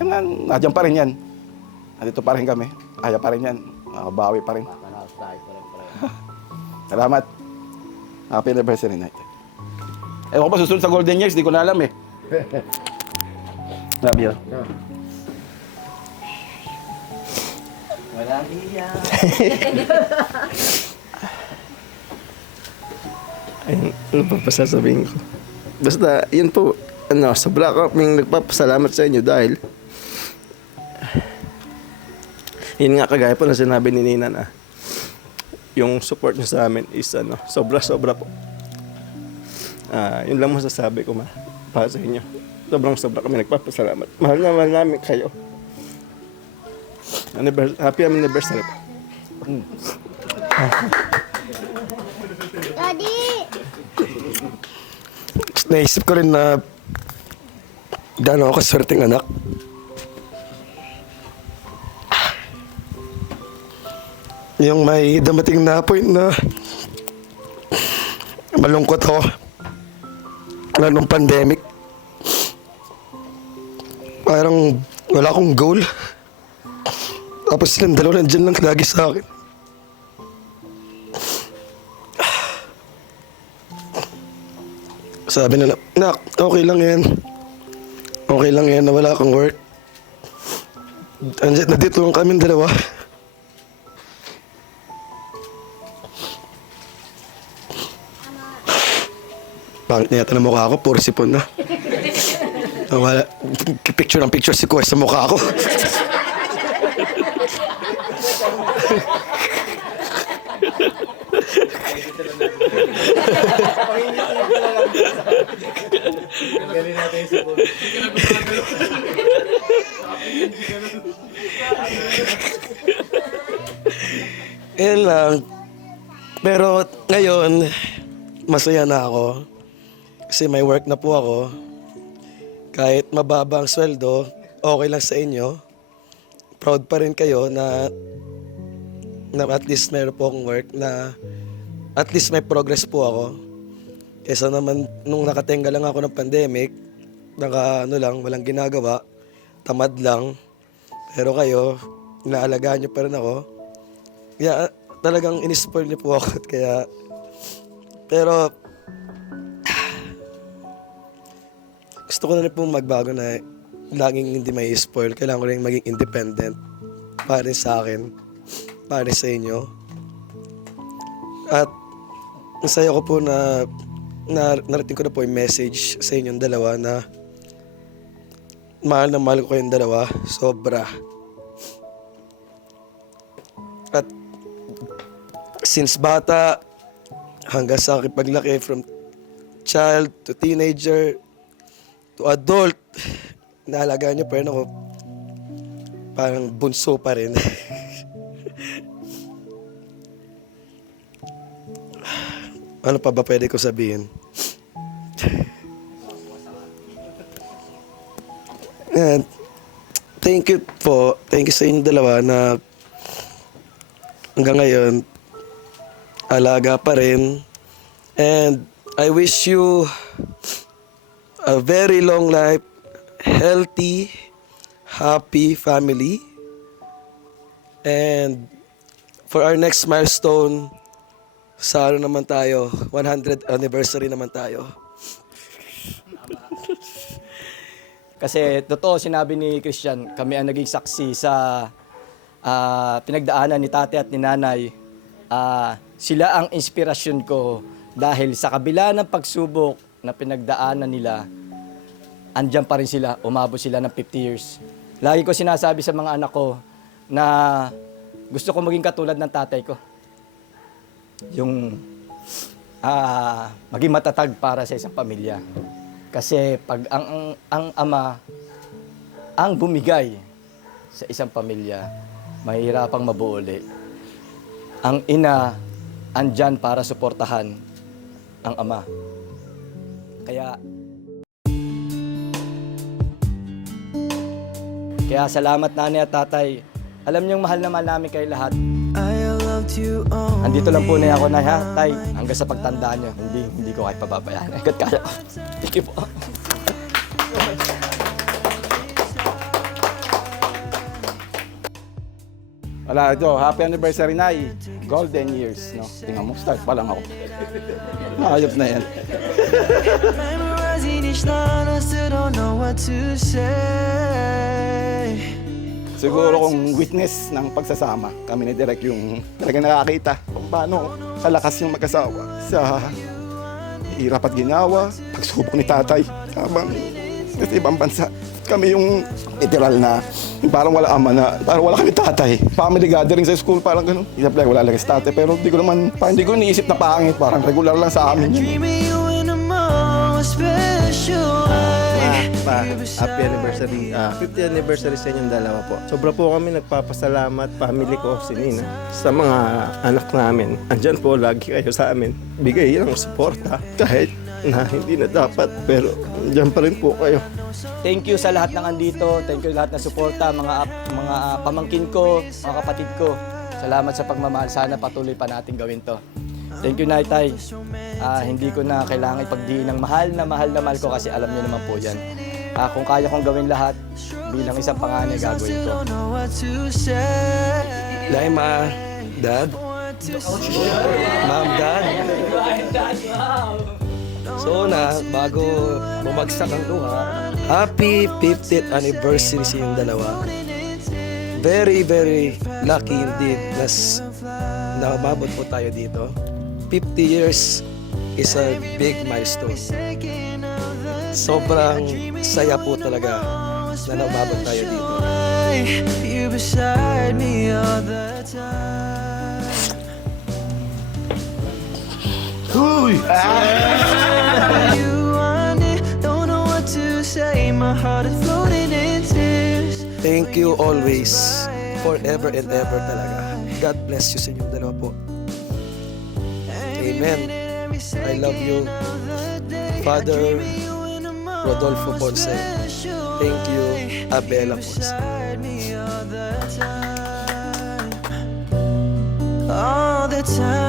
Nandiyan pa rin yan. Nandito pa rin kami. Kaya pa rin yan. Bawi pa rin. Salamat. Happy anniversary night. Ewan ko pa susunod sa Golden Years, di ko na alam eh. Love you. Wala hiya. Ayun, ano pa pasasabihin ko? Basta, yun po, sobra kaming nagpapasalamat sa inyo dahil yun nga kagaya po na sinabi ni Nina na yung support niyo sa amin is sobra-sobra po. Yun lang masasabi ko para sa inyo. Sobrang-sobra kami nagpapasalamat. Mahal na mahal namin kayo. Happy anniversary po. Daddy! Naisip ko rin na gano'n ako kaswerteng anak. Yung may damating na point na malungkot ako. Nung pandemic. Parang wala akong goal. Tapos silang dalawa nandyan lang lagi sa akin. Sabi na, nak, okay lang yan. Okay lang yan na wala kang work. Nandito lang kami dalawa. Pangit na yata na mukha ko, puro sipon na. Wala, picture ng picture si Kuya sa mukha ko. Yan lang. Pero ngayon, masaya na ako. Kasi may work na po ako. Kahit mababa ang sweldo, okay lang sa inyo. Proud pa rin kayo na at least meron po akong work, na at least may progress po ako. Kesa naman nung nakatenga lang ako ng pandemic, walang ginagawa, tamad lang. Pero kayo, inaalagaan niyo pa rin ako. Kaya talagang in-spoil niyo po ako. Pero gusto ko na rin po magbago na laging hindi may spoil. Kailangan ko rin maging independent. Para sa akin, para sa inyo. At masaya ko po na narating ko na po yung message sa inyong dalawa na mahal ko kayong dalawa. Sobra. At since bata hanggang sa aking paglaki, from child to teenager to adult, naalagaan niyo pa rin ako. Parang bunso pa rin. Ano pa ba pwede ko sabihin? And thank you po. Thank you sa inyong dalawa na hanggang ngayon alaga pa rin. And I wish you a very long life, healthy, happy family. And for our next milestone, sa ano naman tayo, 100th anniversary naman tayo. Kasi totoo sinabi ni Christian, kami ang naging saksi sa pinagdaanan ni tate at ni nanay. Sila ang inspirasyon ko dahil sa kabila ng pagsubok na pinagdaanan nila, andyan pa rin sila, umabot sila ng 50 years. Lagi ko sinasabi sa mga anak ko na gusto ko maging katulad ng tatay ko. Yung maging matatag para sa isang pamilya. Kasi pag ang ama ang bumigay sa isang pamilya, mahihirapang mabuo ulit. Ang ina andyan para suportahan ang ama. Kaya salamat nanay at tatay. Alam niyong mahal na mahal namin kayo lahat. Andito lang po na ako na ha, tay, hanggang sa pagtandaan niyo. Hindi ko kayo pababayaan. Hanggat kaya ko. Thank you po. Wala, ito, happy anniversary na golden years, no? Tingnan mo, start pa lang ako. Ayop na yan. Siguro kung witness ng pagsasama, kami ni Direk yung talagang nakakita kung paano kalakas yung mag-asawa sa hirap at ginawa, pagsubok ni tatay habang sa ibang bansa. Kami yung literal na parang wala ama na, parang wala kami tatay. Family gathering sa school, parang ganun. Isip lang, wala lang si tatay, pero hindi ko naman, parang hindi ko iniisip na pangit, parang regular lang sa amin yun. Happy anniversary, 50th anniversary sa inyong dalawa po. Sobra po kami nagpapasalamat, family ko, si Nina, sa mga anak namin. Andyan po lagi kayo sa amin. Bigay ng suporta kahit na hindi na dapat, pero andyan pa rin po kayo. Thank you sa lahat ng andito. Thank you lahat ng suporta, mga pamangkin ko, mga kapatid ko. Salamat sa pagmamahal. Sana patuloy pa natin gawin to. Thank you, Naitay. Hindi ko na kailangan ipagdiin ng mahal na mahal ko kasi alam niyo naman po yan. Kung kaya kong gawin lahat, bilang isang panganay, gagawin ko. Laima, Dad, Ma'am, Dad. So bago bumagsak ang luha, happy 50th anniversary sa inyong dalawa. Very, very lucky indeed na umabot po tayo dito. 50 years is a big milestone. Sobrang saya po talaga na naumabot tayo dito. Uy! Thank you always, forever and ever talaga. God bless you sa inyong dalawa po. Amen. I love you, Father Rodolfo Ponce. Thank you, Abela Ponce. All the time